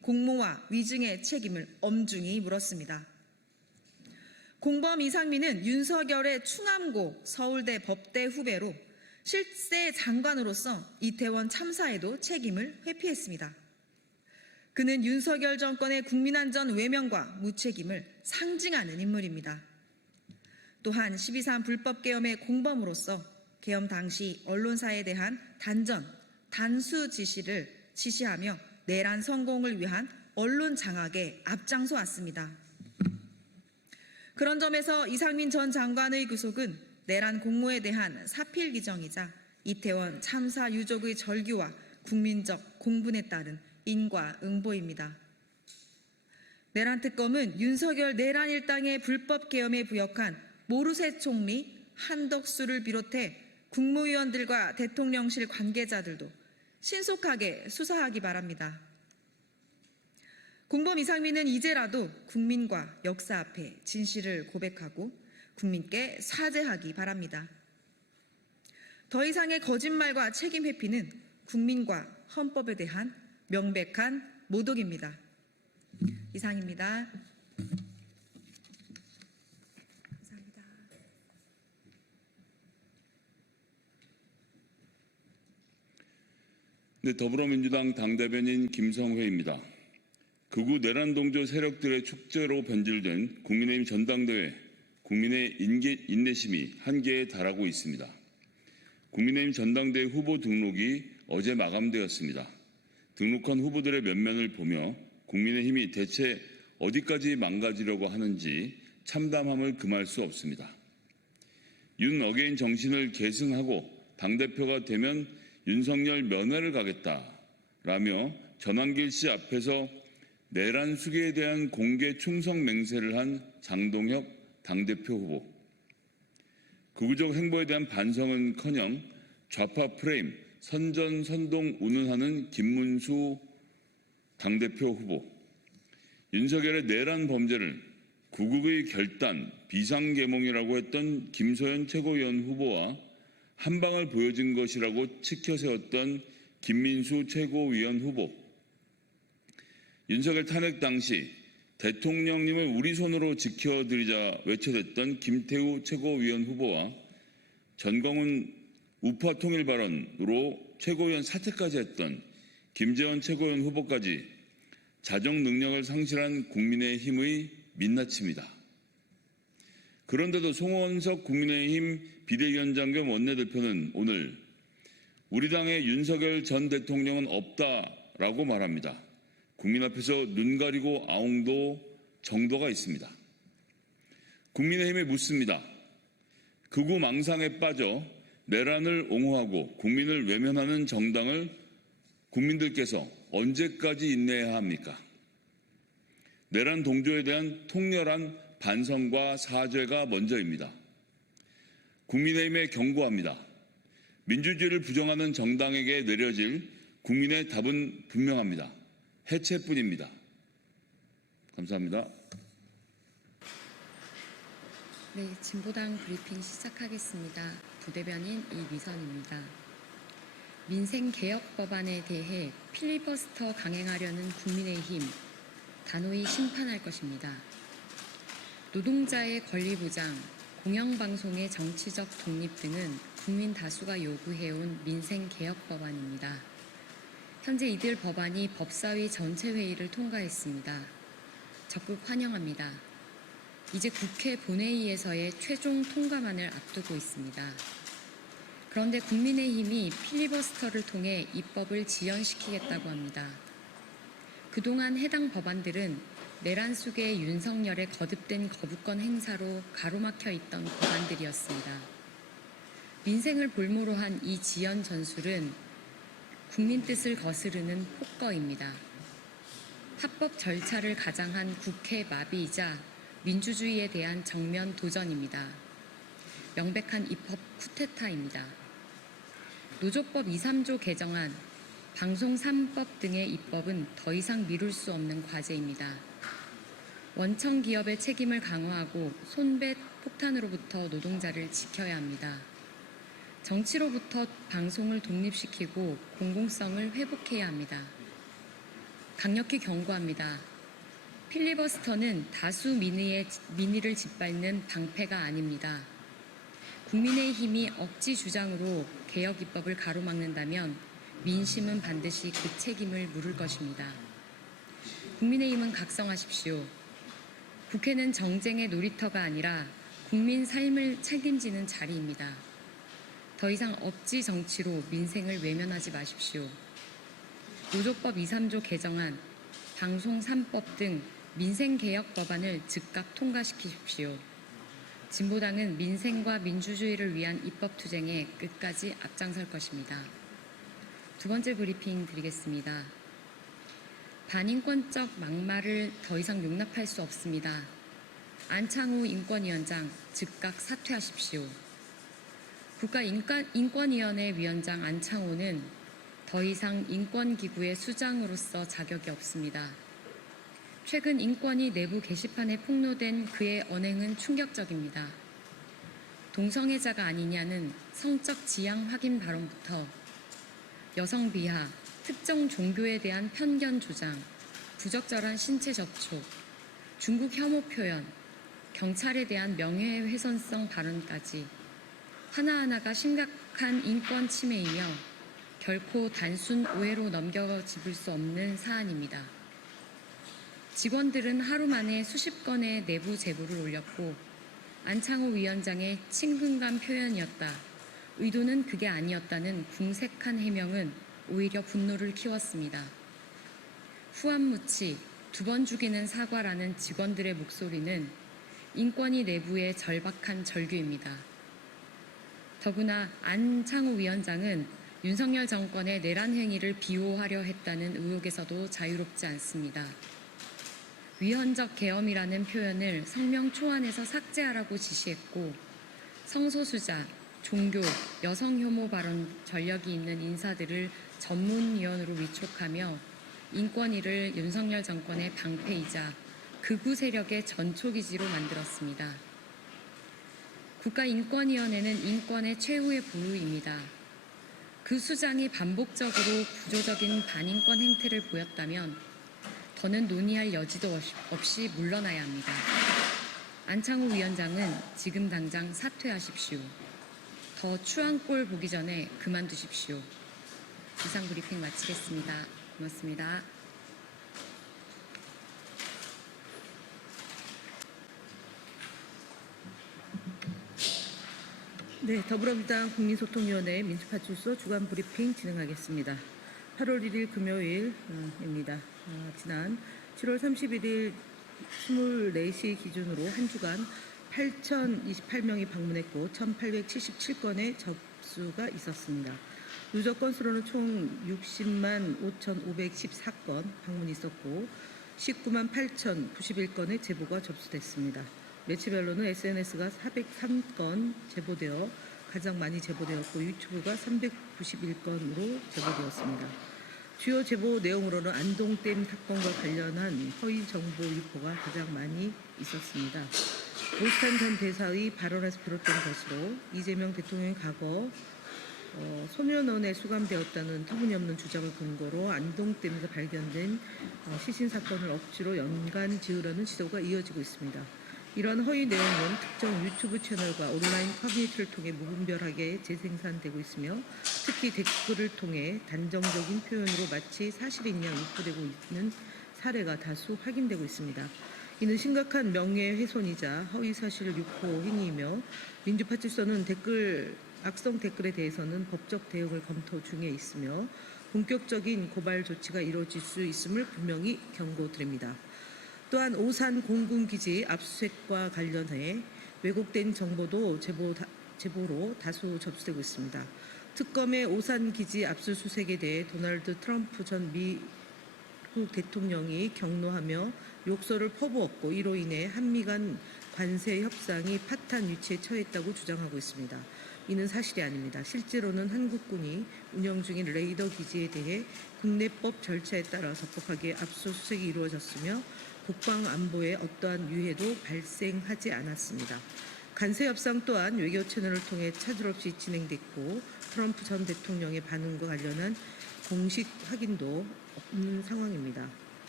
공모와 위증의 책임을 엄중히 물었습니다. 공범 이상민은 윤석열의 충암고 서울대 법대 후배로 실세 장관으로서 이태원 참사에도 책임을 회피했습니다. 그는 윤석열 정권의 국민안전 외면과 무책임을 상징하는 인물입니다. 또한 12.3 불법 계엄의 공범으로서 계엄 당시 언론사에 대한 단수 지시하며 내란 성공을 위한 언론 장악에 앞장서 왔습니다. 그런 점에서 이상민 전 장관의 구속은 내란 공모에 대한 사필 규정이자 이태원 참사 유족의 절규와 국민적 공분에 따른 인과응보입니다. 내란 특검은 윤석열 내란 일당의 불법 계엄에 부역한 모르쇠 총리 한덕수를 비롯해 국무위원들과 대통령실 관계자들도 신속하게 수사하기 바랍니다. 공범 이상민은 이제라도 국민과 역사 앞에 진실을 고백하고 국민께 사죄하기 바랍니다. 더 이상의 거짓말과 책임 회피는 국민과 헌법에 대한 명백한 모독입니다. 이상입니다. 감사합니다. 네, 더불어민주당 당대변인 김성회입니다. 극우 내란 동조 세력들의 축제로 변질된 국민의힘 전당대회, 국민의 인내심이 한계에 달하고 있습니다. 국민의힘 전당대회 후보 등록이 어제 마감되었습니다. 등록한 후보들의 면면을 보며 국민의힘이 대체 어디까지 망가지려고 하는지 참담함을 금할 수 없습니다. 윤 어게인 정신을 계승하고 당대표가 되면 윤석열 면회를 가겠다라며 전환길 씨 앞에서 내란 수계에 대한 공개 충성 맹세를 한 장동혁 당대표 후보. 극우적 행보에 대한 반성은커녕 좌파 프레임, 선전선동 운운하는 김문수 당대표 후보. 윤석열의 내란 범죄를 구국의 결단, 비상계몽이라고 했던 김소연 최고위원 후보와 한방을 보여준 것이라고 치켜세웠던 김민수 최고위원 후보. 윤석열 탄핵 당시 대통령님을 우리 손으로 지켜드리자 외쳐댔던 김태우 최고위원 후보와 전광훈 우파 통일 발언으로 최고위원 사퇴까지 했던 김재원 최고위원 후보까지 자정 능력을 상실한 국민의힘의 민낯입니다. 그런데도 송원석 국민의힘 비대위원장 겸 원내대표는 오늘 우리 당의 윤석열 전 대통령은 없다라고 말합니다. 국민 앞에서 눈 가리고 아웅도 정도가 있습니다. 국민의힘에 묻습니다. 극우 망상에 빠져 내란을 옹호하고 국민을 외면하는 정당을 국민들께서 언제까지 인내해야 합니까? 내란 동조에 대한 통렬한 반성과 사죄가 먼저입니다. 국민의힘에 경고합니다. 민주주의를 부정하는 정당에게 내려질 국민의 답은 분명합니다. 해체뿐입니다. 감사합니다. 네, 진보당 브리핑 시작하겠습니다. 부대변인 이미선입니다. 민생개혁 법안에 대해 필리버스터 강행하려는 국민의힘 단호히 심판할 것입니다. 노동자의 권리 보장, 공영방송의 정치적 독립 등은 국민 다수가 요구해온 민생개혁 법안입니다. 현재 이들 법안이 법사위 전체회의를 통과했습니다. 적극 환영합니다. 이제 국회 본회의에서의 최종 통과만을 앞두고 있습니다. 그런데 국민의힘이 필리버스터를 통해 입법을 지연시키겠다고 합니다. 그동안 해당 법안들은 내란 속의 윤석열의 거듭된 거부권 행사로 가로막혀 있던 법안들이었습니다. 민생을 볼모로 한 이 지연 전술은 국민 뜻을 거스르는 폭거입니다. 합법 절차를 가장한 국회 마비이자 민주주의에 대한 정면 도전입니다. 명백한 입법 쿠데타입니다. 노조법 2, 3조 개정안, 방송 3법 등의 입법은 더 이상 미룰 수 없는 과제입니다. 원청 기업의 책임을 강화하고 손배 폭탄으로부터 노동자를 지켜야 합니다. 정치로부터 방송을 독립시키고 공공성을 회복해야 합니다. 강력히 경고합니다. 필리버스터는 다수 민의를 짓밟는 방패가 아닙니다. 국민의힘이 억지 주장으로 개혁 입법을 가로막는다면 민심은 반드시 그 책임을 물을 것입니다. 국민의힘은 각성하십시오. 국회는 정쟁의 놀이터가 아니라 국민 삶을 책임지는 자리입니다. 더 이상 억지 정치로 민생을 외면하지 마십시오. 노조법 2, 3조 개정안, 방송 3법 등 민생개혁 법안을 즉각 통과시키십시오. 진보당은 민생과 민주주의를 위한 입법투쟁에 끝까지 앞장설 것입니다. 두 번째 브리핑 드리겠습니다. 반인권적 막말을 더 이상 용납할 수 없습니다. 안창호 인권위원장 즉각 사퇴하십시오. 국가인권위원회 위원장 안창호는 더 이상 인권기구의 수장으로서 자격이 없습니다. 최근 인권위 내부 게시판에 폭로된 그의 언행은 충격적입니다. 동성애자가 아니냐는 성적 지향 확인 발언부터 여성 비하, 특정 종교에 대한 편견 조장, 부적절한 신체 접촉, 중국 혐오 표현, 경찰에 대한 명예훼손성 발언까지 하나하나가 심각한 인권 침해이며 결코 단순 오해로 넘겨짚을 수 없는 사안입니다. 직원들은 하루 만에 수십 건의 내부 제보를 올렸고 안창호 위원장의 친근감 표현이었다. 의도는 그게 아니었다는 궁색한 해명은 오히려 분노를 키웠습니다. 후안무치, 2번 죽이는 사과라는 직원들의 목소리는 인권위 내부의 절박한 절규입니다. 더구나 안창호 위원장은 윤석열 정권의 내란 행위를 비호하려 했다는 의혹에서도 자유롭지 않습니다. 위헌적 계엄이라는 표현을 성명 초안에서 삭제하라고 지시했고 성소수자, 종교, 여성 혐오 발언 전력이 있는 인사들을 전문위원으로 위촉하며 인권위를 윤석열 정권의 방패이자 극우 세력의 전초기지로 만들었습니다. 국가인권위원회는 인권의 최후의 보루입니다. 그 수장이 반복적으로 구조적인 반인권 행태를 보였다면 더는 논의할 여지도 없이 물러나야 합니다. 안창호 위원장은 지금 당장 사퇴하십시오. 더 추한 꼴 보기 전에 그만두십시오. 이상 브리핑 마치겠습니다. 고맙습니다. 네, 더불어민주당 국민소통위원회 민주파출소 주간 브리핑 진행하겠습니다. 8월 1일 금요일입니다. 지난 7월 31일 24시 기준으로 한 주간 8,028명이 방문했고 1,877건의 접수가 있었습니다. 누적 건수로는 총 60만 5,514건 방문이 있었고 19만 8,091건의 제보가 접수됐습니다. 매체별로는 SNS가 403건 제보되어 가장 많이 제보되었고 유튜브가 391건으로 제보되었습니다. 주요 제보 내용으로는 안동댐 사건과 관련한 허위 정보 유포가 가장 많이 있었습니다. 오스탄 전 대사의 발언에서 비롯된 것으로 이재명 대통령이 과거 소년원에 수감되었다는 터무니없는 주장을 근거로 안동댐에서 발견된 시신 사건을 억지로 연관 지으려는 시도가 이어지고 있습니다. 이러한 허위 내용은 특정 유튜브 채널과 온라인 커뮤니티를 통해 무분별하게 재생산되고 있으며 특히 댓글을 통해 단정적인 표현으로 마치 사실인 양 유포되고 있는 사례가 다수 확인되고 있습니다. 이는 심각한 명예훼손이자 허위사실 유포 행위이며 민주파출소는 악성 댓글에 대해서는 법적 대응을 검토 중에 있으며 본격적인 고발 조치가 이루어질 수 있음을 분명히 경고드립니다. 또한 오산 공군기지 압수수색과 관련해 왜곡된 정보도 제보로 다수 접수되고 있습니다. 특검의 오산기지 압수수색에 대해 도널드 트럼프 전 미국 대통령이 격노하며 욕설을 퍼부었고 이로 인해 한미 간 관세 협상이 파탄 위치에 처했다고 주장하고 있습니다. 이는 사실이 아닙니다. 실제로는 한국군이 운영 중인 레이더 기지에 대해 국내법 절차에 따라 적법하게 압수수색이 이루어졌으며 국방 안보에 어떠한 유해도 발생하지 않았습니다. 관세 협상 또한 외교 채널을 통해 차질 없이 진행됐고 트럼프 전 대통령의 반응과 관련한 공식 확인도 없는 상황입니다.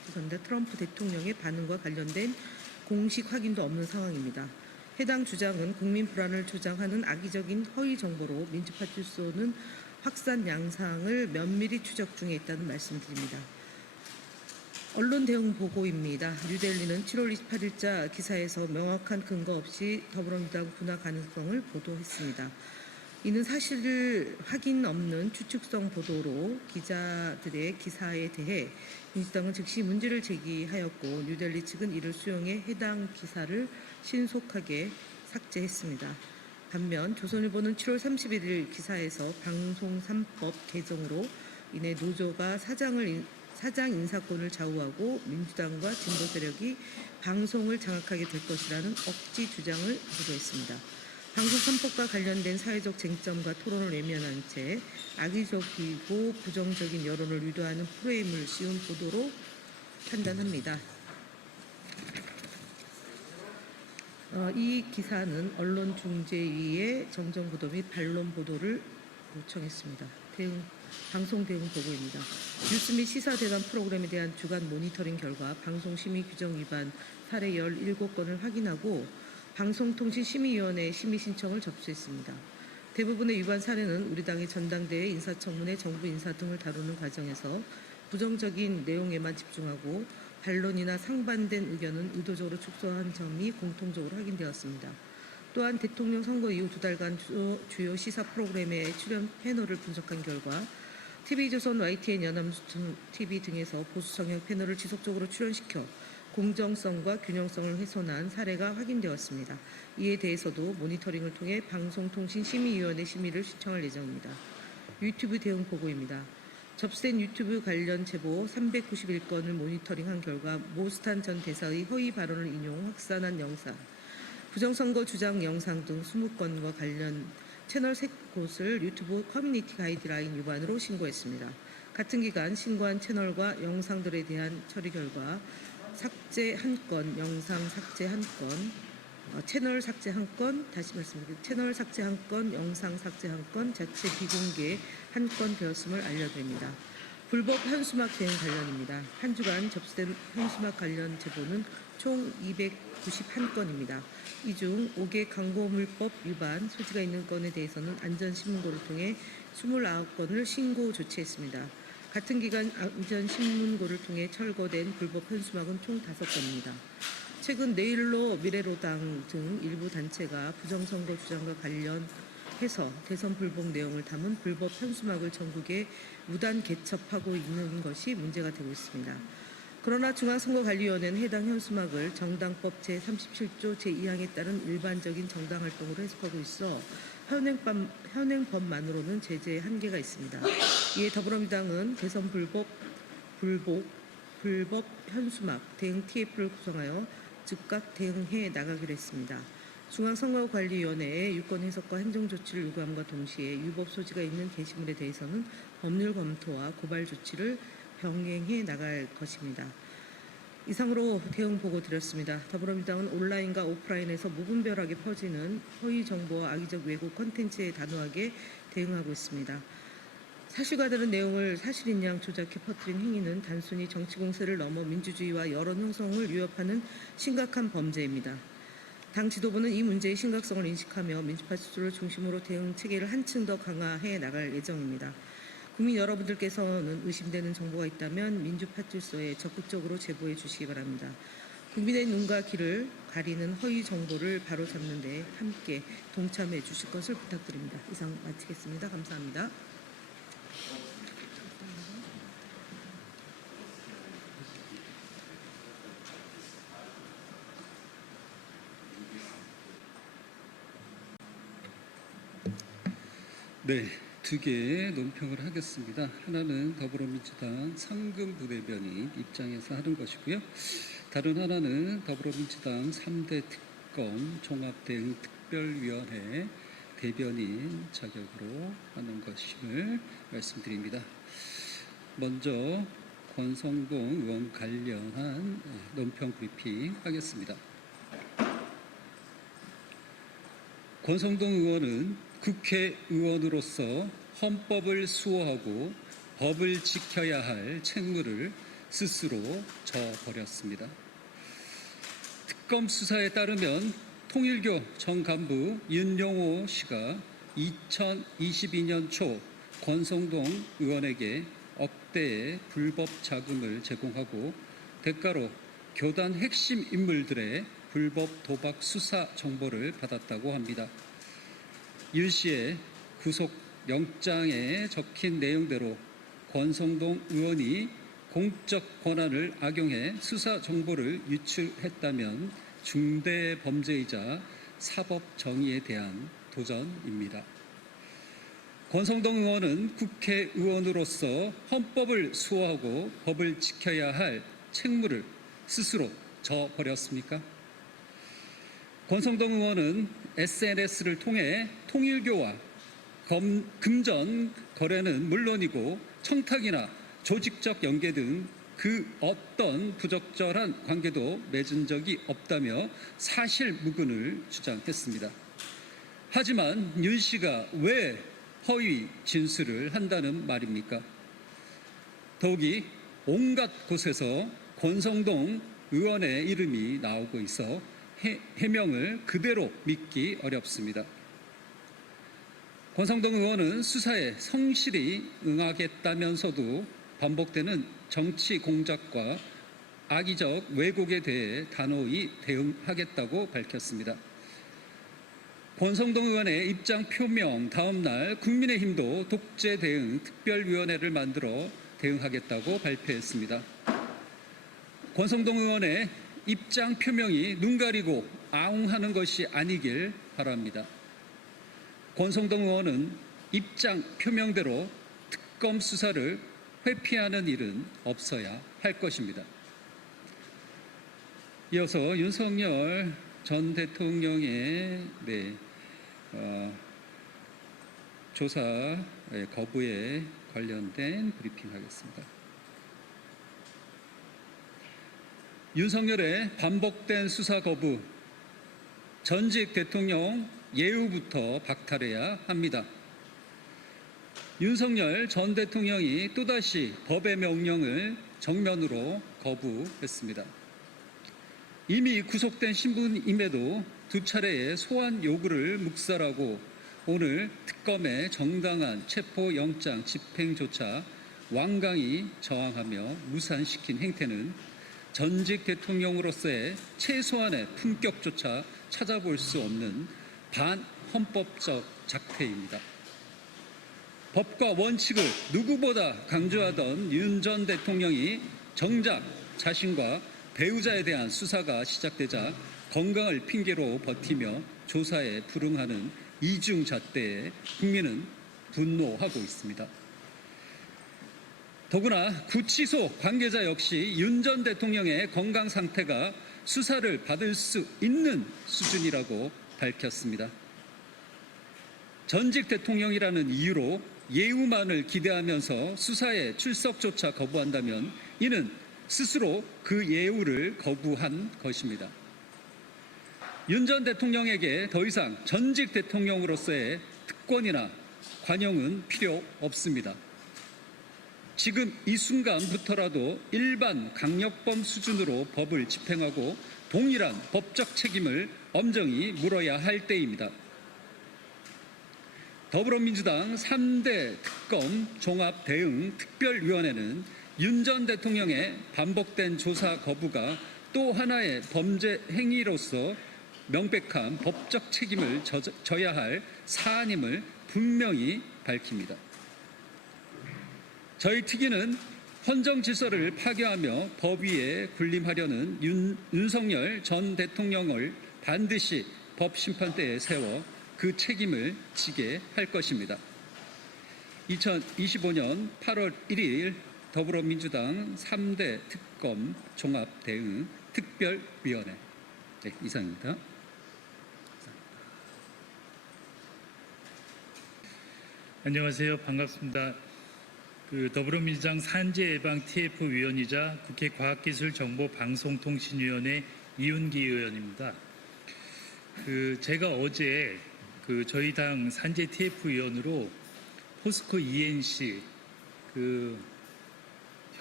죄송합니다. 트럼프 대통령의 반응과 관련된 공식 확인도 없는 상황입니다. 해당 주장은 국민 불안을 조장하는 악의적인 허위 정보로 민주파출소는 확산 양상을 면밀히 추적 중에 있다는 말씀드립니다. 언론 대응 보고입니다. 뉴델리는 7월 28일자 기사에서 명확한 근거 없이 더불어민주당 분화 가능성을 보도했습니다. 이는 사실 확인 없는 추측성 보도로 기자들의 기사에 대해 민주당은 즉시 문제를 제기하였고 뉴델리 측은 이를 수용해 해당 기사를 신속하게 삭제했습니다. 반면 조선일보는 7월 31일 기사에서 방송 3법 개정으로 인해 노조가 사장 인사권을 좌우하고 민주당과 진보 세력이 방송을 장악하게 될 것이라는 억지 주장을 보도했습니다. 방송 3법과 관련된 사회적 쟁점과 토론을 외면한 채 악의적이고 부정적인 여론을 유도하는 프레임을 씌운 보도로 판단합니다. 이 기사는 언론중재위의 정정보도 및 반론 보도를 요청했습니다. 방송 대응 보고입니다. 뉴스 및 시사 대담 프로그램에 대한 주간 모니터링 결과 방송심의 규정 위반 사례 17건을 확인하고 방송통신심의위원회에 심의 신청을 접수했습니다. 대부분의 위반 사례는 우리 당의 전당대회 인사청문회 정부 인사 등을 다루는 과정에서 부정적인 내용에만 집중하고 반론이나 상반된 의견은 의도적으로 축소한 점이 공통적으로 확인되었습니다. 또한 대통령 선거 이후 2달간 주요 시사 프로그램의 출연 패널을 분석한 결과 TV조선, YTN, 연합뉴스TV 등에서 보수 성향 패널을 지속적으로 출연시켜 공정성과 균형성을 훼손한 사례가 확인되었습니다. 이에 대해서도 모니터링을 통해 방송통신심의위원회 심의를 신청할 예정입니다. 유튜브 대응 보고입니다. 접수된 유튜브 관련 제보 391건을 모니터링한 결과 모스탄 전 대사의 허위 발언을 인용 확산한 영상, 부정선거 주장 영상 등 20건과 관련 채널 3곳을 유튜브 커뮤니티 가이드라인 위반으로 신고했습니다. 같은 기간 신고한 채널과 영상들에 대한 처리 결과 삭제 1건, 영상 삭제 1건, 채널 삭제 1건, 다시 말씀드립니다. 채널 삭제 1건, 영상 삭제 1건, 자체 비공개 1건 되었음을 알려드립니다. 불법 현수막 대응 관련입니다. 한 주간 접수된 현수막 관련 제보는 총 291건입니다. 이 중 5개 광고물법 위반 소지가 있는 건에 대해서는 안전신문고를 통해 29건을 신고 조치했습니다. 같은 기간 안전신문고를 통해 철거된 불법 현수막은 총 5건입니다. 최근 내일로 미래로당 등 일부 단체가 부정선거 주장과 관련해서 대선 불복 내용을 담은 불법 현수막을 전국에 무단 개첩하고 있는 것이 문제가 되고 있습니다. 그러나 중앙선거관리위원회는 해당 현수막을 정당법 제37조 제2항에 따른 일반적인 정당활동으로 해석하고 있어 현행법만으로는 제재에 한계가 있습니다. 이에 더불어민주당은 대선 불법 현수막 대응 TF를 구성하여 즉각 대응해 나가기로 했습니다. 중앙선거관리위원회에 유권 해석과 행정조치를 요구함과 동시에 유법 소지가 있는 게시물에 대해서는 법률 검토와 고발 조치를 병행해 나갈 것입니다. 이상으로 대응 보고 드렸습니다. 더불어민주당은 온라인과 오프라인에서 무분별하게 퍼지는 허위 정보와 악의적 왜곡 콘텐츠에 단호하게 대응하고 있습니다. 사실과 다른 내용을 사실인 양 조작해 퍼뜨린 행위는 단순히 정치 공세를 넘어 민주주의와 여론 형성을 위협하는 심각한 범죄입니다. 당 지도부는 이 문제의 심각성을 인식하며 민주파출소를 중심으로 대응 체계를 한층 더 강화해 나갈 예정입니다. 국민 여러분들께서는 의심되는 정보가 있다면 민주파출소에 적극적으로 제보해 주시기 바랍니다. 국민의 눈과 귀를 가리는 허위 정보를 바로잡는 데 함께 동참해 주실 것을 부탁드립니다. 이상 마치겠습니다. 감사합니다. 네, 2개의 논평을 하겠습니다. 하나는 더불어민주당 상금 부대변인 입장에서 하는 것이고요. 다른 하나는 더불어민주당 3대 특검 종합대응특별위원회 대변인 자격으로 하는 것임을 말씀드립니다. 먼저 권성동 의원 관련한 논평 브리핑 하겠습니다. 권성동 의원은 국회의원으로서 헌법을 수호하고 법을 지켜야 할 책무를 스스로 져버렸습니다. 특검 수사에 따르면 통일교 전 간부 윤용호 씨가 2022년 초 권성동 의원에게 억대의 불법 자금을 제공하고 대가로 교단 핵심 인물들의 불법 도박 수사 정보를 받았다고 합니다. 윤 씨의 구속 영장에 적힌 내용대로 권성동 의원이 공적 권한을 악용해 수사 정보를 유출했다면 중대 범죄이자 사법 정의에 대한 도전입니다. 권성동 의원은 국회의원으로서 헌법을 수호하고 법을 지켜야 할 책무를 스스로 져버렸습니까? 권성동 의원은 SNS를 통해 통일교와 금전 거래는 물론이고 청탁이나 조직적 연계 등 그 어떤 부적절한 관계도 맺은 적이 없다며 사실무근을 주장했습니다. 하지만 윤 씨가 왜 허위 진술을 한다는 말입니까? 더욱이 온갖 곳에서 권성동 의원의 이름이 나오고 있어 해명을 그대로 믿기 어렵습니다. 권성동 의원은 수사에 성실히 응하겠다면서도 반복되는 정치 공작과 악의적 왜곡에 대해 단호히 대응하겠다고 밝혔습니다. 권성동 의원의 입장 표명 다음 날 국민의힘도 독재 대응 특별위원회를 만들어 대응하겠다고 발표했습니다. 권성동 의원의 입장 표명이 눈 가리고 아웅하는 것이 아니길 바랍니다. 권성동 의원은 입장 표명대로 특검 수사를 회피하는 일은 없어야 할 것입니다. 이어서 윤석열 전 대통령의 조사 거부에 관련된 브리핑하겠습니다. 윤석열의 반복된 수사 거부, 전직 대통령 예우부터 박탈해야 합니다. 윤석열 전 대통령이 또다시 법의 명령을 정면으로 거부했습니다. 이미 구속된 신분임에도 두 차례의 소환 요구를 묵살하고 오늘 특검의 정당한 체포영장 집행조차 완강히 저항하며 무산시킨 행태는 전직 대통령으로서의 최소한의 품격조차 찾아볼 수 없는 반헌법적 작태입니다. 법과 원칙을 누구보다 강조하던 윤 전 대통령이 정작 자신과 배우자에 대한 수사가 시작되자 건강을 핑계로 버티며 조사에 불응하는 이중잣대에 국민은 분노하고 있습니다. 더구나 구치소 관계자 역시 윤 전 대통령의 건강 상태가 수사를 받을 수 있는 수준이라고 밝혔습니다. 전직 대통령이라는 이유로 예우만을 기대하면서 수사에 출석조차 거부한다면 이는 스스로 그 예우를 거부한 것입니다. 윤 전 대통령에게 더 이상 전직 대통령으로서의 특권이나 관용은 필요 없습니다. 지금 이 순간부터라도 일반 강력범 수준으로 법을 집행하고 동일한 법적 책임을 엄정히 물어야 할 때입니다. 더불어민주당 3대 특검 종합대응특별위원회는 윤 전 대통령의 반복된 조사 거부가 또 하나의 범죄 행위로서 명백한 법적 책임을 져야 할 사안임을 분명히 밝힙니다. 저희 특위는 헌정 질서를 파괴하며 법 위에 군림하려는 윤석열 전 대통령을 반드시 법 심판대에 세워 그 책임을 지게 할 것입니다. 2025년 8월 1일 더불어민주당 3대 특검 종합대응 특별위원회 이상입니다. 안녕하세요. 반갑습니다. 더불어민주당 산재예방 TF위원이자 국회 과학기술정보방송통신위원회 이윤기 의원입니다. 제가 어제 저희 당 산재 TF위원으로 포스코 ENC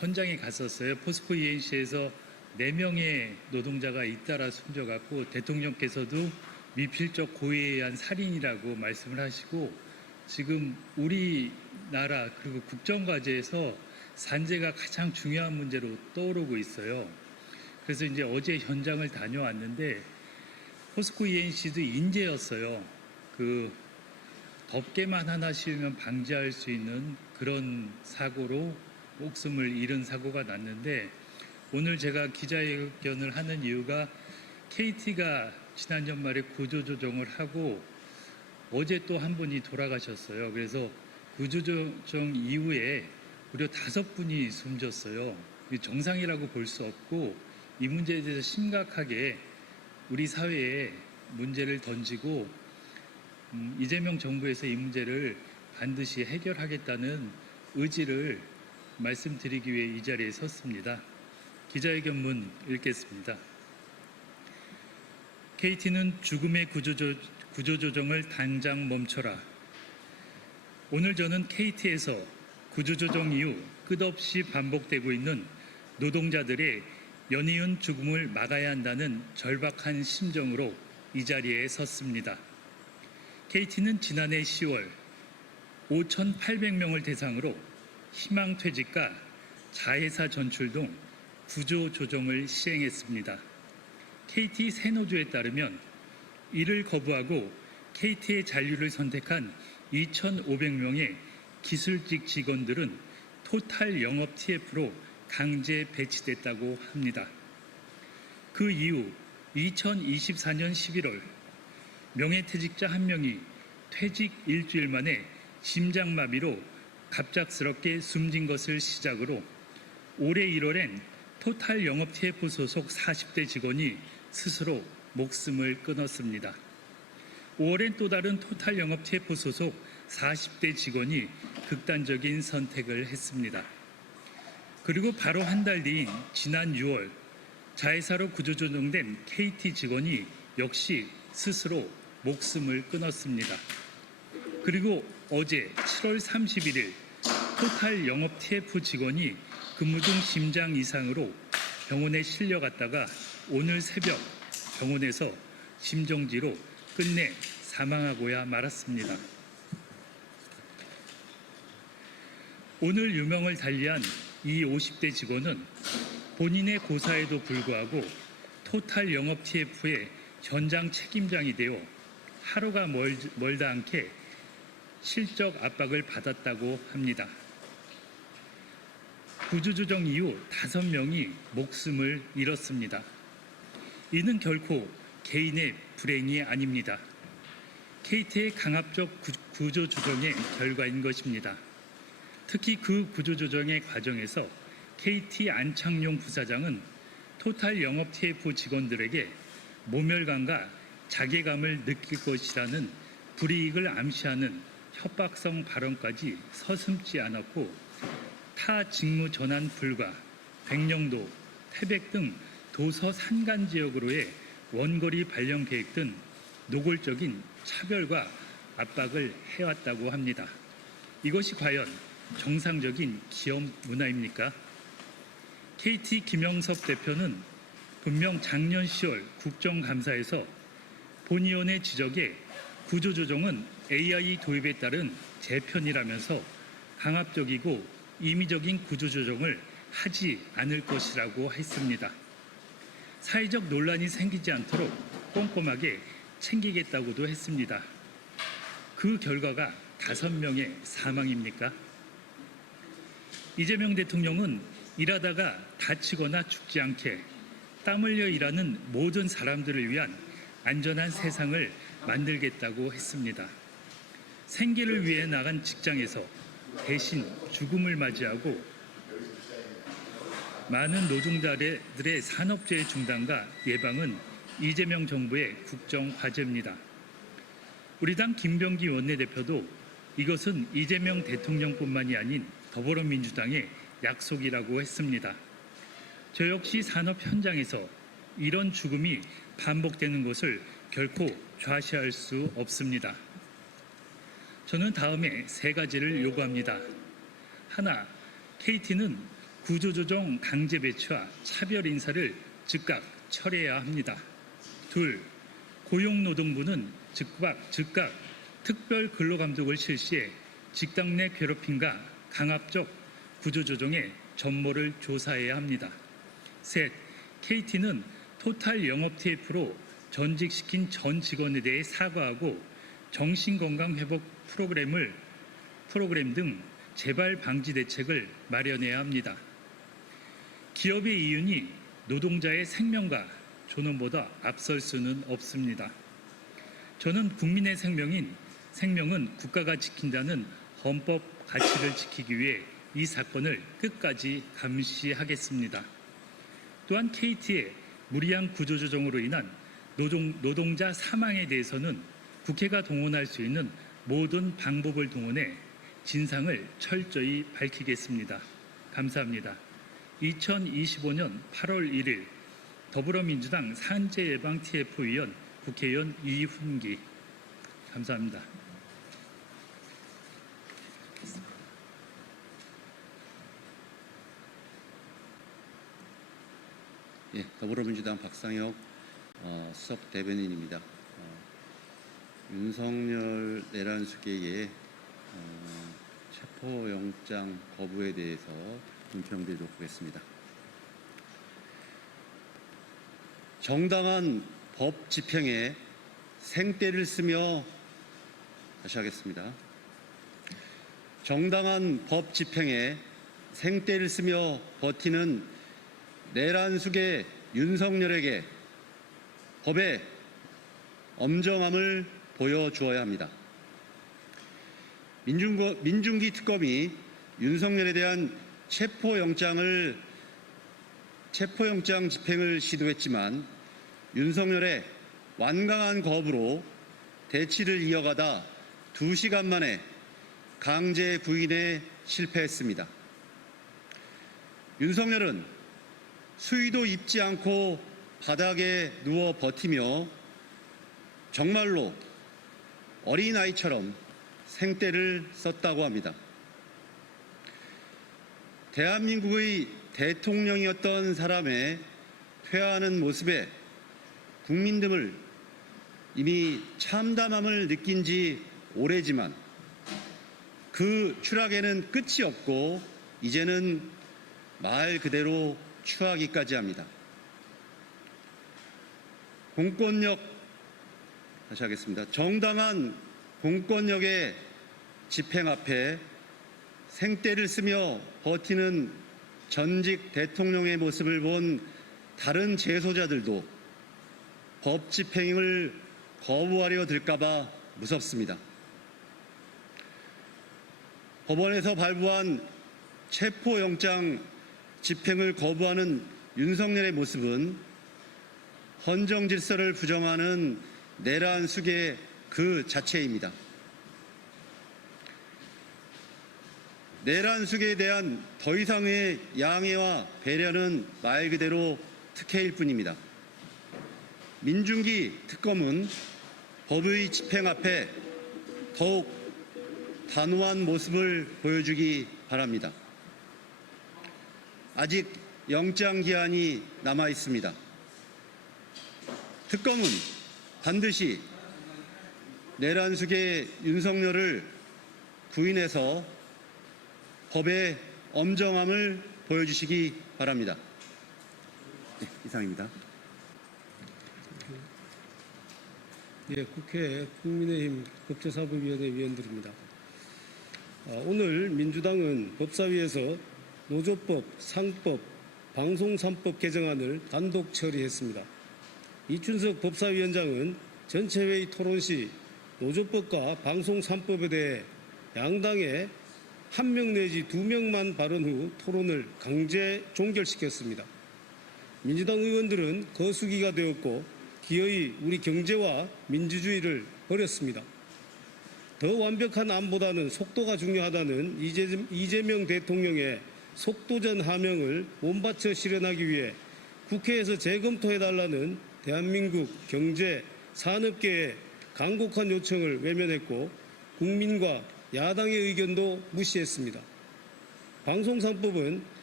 현장에 갔었어요. 포스코 ENC에서 4명의 노동자가 잇따라 숨져갔고 대통령께서도 미필적 고의에 의한 살인이라고 말씀을 하시고 지금 우리나라 그리고 국정과제에서 산재가 가장 중요한 문제로 떠오르고 있어요. 그래서 이제 어제 현장을 다녀왔는데 포스코 ENC도 인재였어요. 그 덮개만 하나 씌우면 방지할 수 있는 그런 사고로 목숨을 잃은 사고가 났는데 오늘 제가 기자회견을 하는 이유가 KT가 지난 연말에 구조조정을 하고 어제 또 한 분이 돌아가셨어요. 그래서 구조조정 이후에 무려 5분이 숨졌어요. 정상이라고 볼 수 없고 이 문제에 대해서 심각하게 우리 사회에 문제를 던지고 이재명 정부에서 이 문제를 반드시 해결하겠다는 의지를 말씀드리기 위해 이 자리에 섰습니다. 기자회견문 읽겠습니다. KT는 죽음의 구조조정을 당장 멈춰라. 오늘 저는 KT에서 구조조정 이후 끝없이 반복되고 있는 노동자들의 연이은 죽음을 막아야 한다는 절박한 심정으로 이 자리에 섰습니다. KT는 지난해 10월 5,800명을 대상으로 희망퇴직과 자회사 전출 등 구조조정을 시행했습니다. KT 새노조에 따르면 이를 거부하고 KT의 잔류를 선택한 2,500명의 기술직 직원들은 토탈 영업 TF로 강제 배치됐다고 합니다. 그 이후 2024년 11월 명예퇴직자 한 명이 퇴직 일주일 만에 심장마비로 갑작스럽게 숨진 것을 시작으로 올해 1월엔 토탈 영업 TF 소속 40대 직원이 스스로 목숨을 끊었습니다. 5월엔 또 다른 토탈 영업 TF 소속 40대 직원이 극단적인 선택을 했습니다. 그리고 바로 한 달 뒤인 지난 6월 자회사로 구조조정된 KT 직원이 역시 스스로 목숨을 끊었습니다. 그리고 어제 7월 31일 토탈 영업 TF 직원이 근무 중 심장 이상으로 병원에 실려갔다가 오늘 새벽 병원에서 심정지로 끝내 사망하고야 말았습니다. 오늘 유명을 달리한 이 50대 직원은 본인의 고사에도 불구하고 토탈 영업 TF의 현장 책임장이 되어 하루가 멀다 않게 실적 압박을 받았다고 합니다. 구조조정 이후 5명이 목숨을 잃었습니다. 이는 결코 개인의 불행이 아닙니다. KT의 강압적 구조조정의 결과인 것입니다. 특히 그 구조조정의 과정에서 KT 안창용 부사장은 토탈 영업 TF 직원들에게 모멸감과 자괴감을 느낄 것이라는 불이익을 암시하는 협박성 발언까지 서슴지 않았고 타 직무 전환 불가, 백령도, 태백 등 도서 산간 지역으로의 원거리 발령 계획 등 노골적인 차별과 압박을 해왔다고 합니다. 이것이 과연 정상적인 기업 문화입니까? KT 김영섭 대표는 분명 작년 10월 국정감사에서 본의원의 지적에 구조조정은 AI 도입에 따른 재편이라면서 강압적이고 임의적인 구조조정을 하지 않을 것이라고 했습니다. 사회적 논란이 생기지 않도록 꼼꼼하게 챙기겠다고도 했습니다. 그 결과가 5명의 사망입니까? 이재명 대통령은 일하다가 다치거나 죽지 않게 땀 흘려 일하는 모든 사람들을 위한 안전한 세상을 만들겠다고 했습니다. 생계를 위해 나간 직장에서 대신 죽음을 맞이하고 많은 노동자들의 산업재해 중단과 예방은 이재명 정부의 국정 과제입니다. 우리 당 김병기 원내대표도 이것은 이재명 대통령뿐만이 아닌 더불어민주당의 약속이라고 했습니다. 저 역시 산업 현장에서 이런 죽음이 반복되는 것을 결코 좌시할 수 없습니다. 저는 다음에 3가지를 요구합니다. 하나, KT는 구조조정 강제 배치와 차별 인사를 즉각 철회해야 합니다. 둘, 고용노동부는 즉각 특별 근로감독을 실시해 직장 내 괴롭힘과 강압적 구조조정의 전모를 조사해야 합니다. 셋, KT는 토탈 영업 TF로 전직시킨 전 직원에 대해 사과하고 정신건강회복 프로그램 등 재발 방지 대책을 마련해야 합니다. 기업의 이윤이 노동자의 생명과 존엄보다 앞설 수는 없습니다. 저는 국민의 생명은 국가가 지킨다는 헌법 가치를 지키기 위해 이 사건을 끝까지 감시하겠습니다. 또한 KT의 무리한 구조조정으로 인한 노동자 사망에 대해서는 국회가 동원할 수 있는 모든 방법을 동원해 진상을 철저히 밝히겠습니다. 감사합니다. 2025년 8월 1일 더불어민주당 산재예방 TF위원 국회의원 이훈기. 감사합니다. 예, 더불어민주당 박상혁 수석 대변인입니다. 윤석열 내란수계의 체포영장 거부에 대해서 논평드리도록 하겠습니다. 정당한 법 집행에 생떼를 쓰며 다시 하겠습니다. 정당한 법 집행에 생떼를 쓰며 버티는 내란수계 윤석열에게 법의 엄정함을 보여주어야 합니다. 민중기 특검이 윤석열에 대한 체포영장 집행을 시도했지만 윤석열의 완강한 거부로 대치를 이어가다 2시간 만에 강제 구인에 실패했습니다. 윤석열은 수의도 입지 않고 바닥에 누워 버티며 정말로 어린아이처럼 생떼를 썼다고 합니다. 대한민국의 대통령이었던 사람의 퇴화하는 모습에 국민들은 이미 참담함을 느낀 지 오래지만 그 추락에는 끝이 없고 이제는 말 그대로 추하기까지 합니다. 다시 하겠습니다. 정당한 공권력의 집행 앞에 생떼를 쓰며 버티는 전직 대통령의 모습을 본 다른 재소자들도 법 집행을 거부하려 들까봐 무섭습니다. 법원에서 발부한 체포영장 집행을 거부하는 윤석열의 모습은 헌정 질서를 부정하는 내란 수계 그 자체입니다. 내란 수계에 대한 더 이상의 양해와 배려는 말 그대로 특혜일 뿐입니다. 민중기 특검은 법의 집행 앞에 더욱 단호한 모습을 보여주기 바랍니다. 아직 영장 기한이 남아 있습니다. 특검은 반드시 내란 수계 윤석열을 구인해서 법의 엄정함을 보여주시기 바랍니다. 네, 이상입니다. 예, 국회 국민의힘 법제사법위원회 위원들입니다. 오늘 민주당은 법사위에서 노조법, 상법, 방송 3법 개정안을 단독 처리했습니다. 이춘석 법사위원장은 전체 회의 토론 시 노조법과 방송 3법에 대해 양당에 1명 내지 2명만 발언 후 토론을 강제 종결시켰습니다. 민주당 의원들은 거수기가 되었고 기어이 우리 경제와 민주주의를 버렸습니다. 더 완벽한 안보다는 속도가 중요하다는 이재명 대통령의 속도전 하명을 몸바쳐 실현하기 위해 국회에서 재검토해달라는 대한민국 경제, 산업계의 간곡한 요청을 외면했고 국민과 야당의 의견도 무시했습니다. 방송 3법은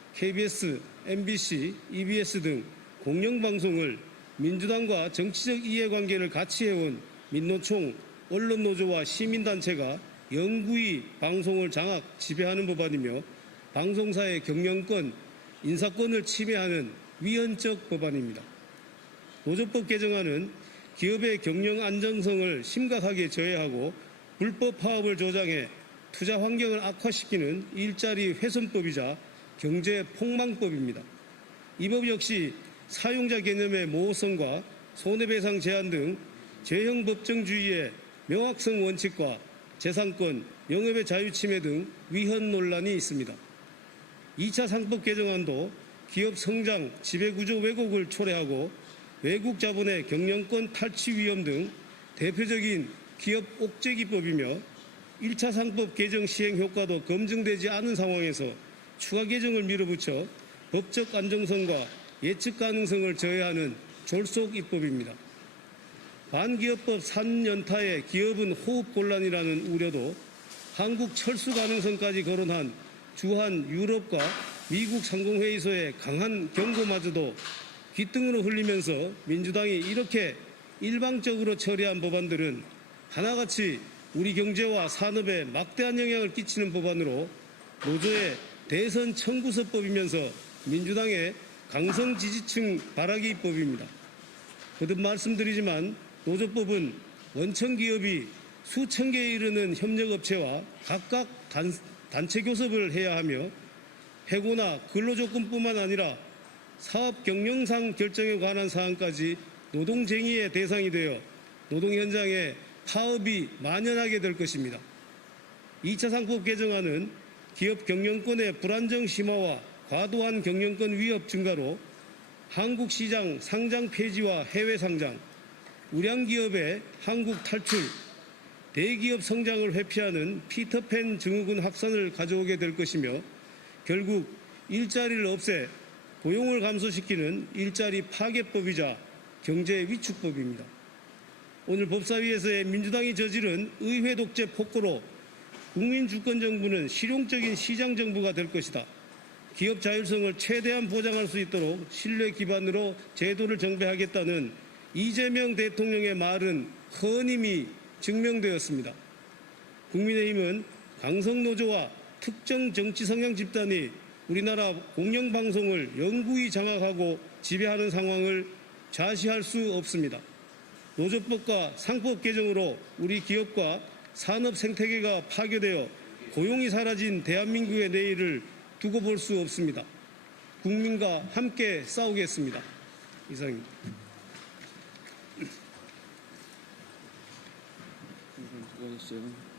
KBS, MBC, EBS 등 공영방송을 민주당과 정치적 이해관계를 같이 해온 민노총, 언론노조와 시민단체가 영구히 방송을 장악, 지배하는 법안이며 방송사의 경영권, 인사권을 침해하는 위헌적 법안입니다. 노조법 개정안은 기업의 경영 안정성을 심각하게 저해하고 불법 파업을 조장해 투자 환경을 악화시키는 일자리 훼손법이자 경제 폭망법입니다. 이 법 역시 사용자 개념의 모호성과 손해배상 제한 등 죄형 법정주의의 명확성 원칙과 재산권, 영업의 자유 침해 등 위헌 논란이 있습니다. 2차 상법 개정안도 기업 성장, 지배구조 왜곡을 초래하고 외국 자본의 경영권 탈취 위험 등 대표적인 기업 옥죄기법이며 1차 상법 개정 시행 효과도 검증되지 않은 상황에서 추가 개정을 밀어붙여 법적 안정성과 예측 가능성을 저해하는 졸속 입법입니다. 반기업법 3연타의 기업은 호흡 곤란이라는 우려도 한국 철수 가능성까지 거론한 주한 유럽과 미국 상공회의소의 강한 경고마저도 귓등으로 흘리면서 민주당이 이렇게 일방적으로 처리한 법안들은 하나같이 우리 경제와 산업에 막대한 영향을 끼치는 법안으로 노조의 대선 청구서법이면서 민주당의 강성 지지층 바라기 입법입니다. 거듭 말씀드리지만 노조법은 원청 기업이 수천 개에 이르는 협력업체와 각각 단체 교섭을 해야 하며 해고나 근로조건뿐만 아니라 사업 경영상 결정에 관한 사항까지 노동쟁의의 대상이 되어 노동 현장에 파업이 만연하게 될 것입니다. 2차 상법 개정안은 기업 경영권의 불안정 심화와 과도한 경영권 위협 증가로 한국 시장 상장 폐지와 해외 상장, 우량 기업의 한국 탈출, 대기업 성장을 회피하는 피터팬 증후군 확산을 가져오게 될 것이며 결국 일자리를 없애 고용을 감소시키는 일자리 파괴법이자 경제 위축법입니다. 오늘 법사위에서의 민주당이 저지른 의회 독재 폭거로 국민 주권 정부는 실용적인 시장 정부가 될 것이다. 기업 자율성을 최대한 보장할 수 있도록 신뢰 기반으로 제도를 정비하겠다는 이재명 대통령의 말은 헌임이 증명되었습니다. 국민의힘은 강성노조와 특정 정치 성향 집단이 우리나라 공영방송을 영구히 장악하고 지배하는 상황을 좌시할 수 없습니다. 노조법과 상법 개정으로 우리 기업과 산업 생태계가 파괴되어 고용이 사라진 대한민국의 내일을 두고 볼 수 없습니다. 국민과 함께 싸우겠습니다. 이상입니다. 수고하셨어요.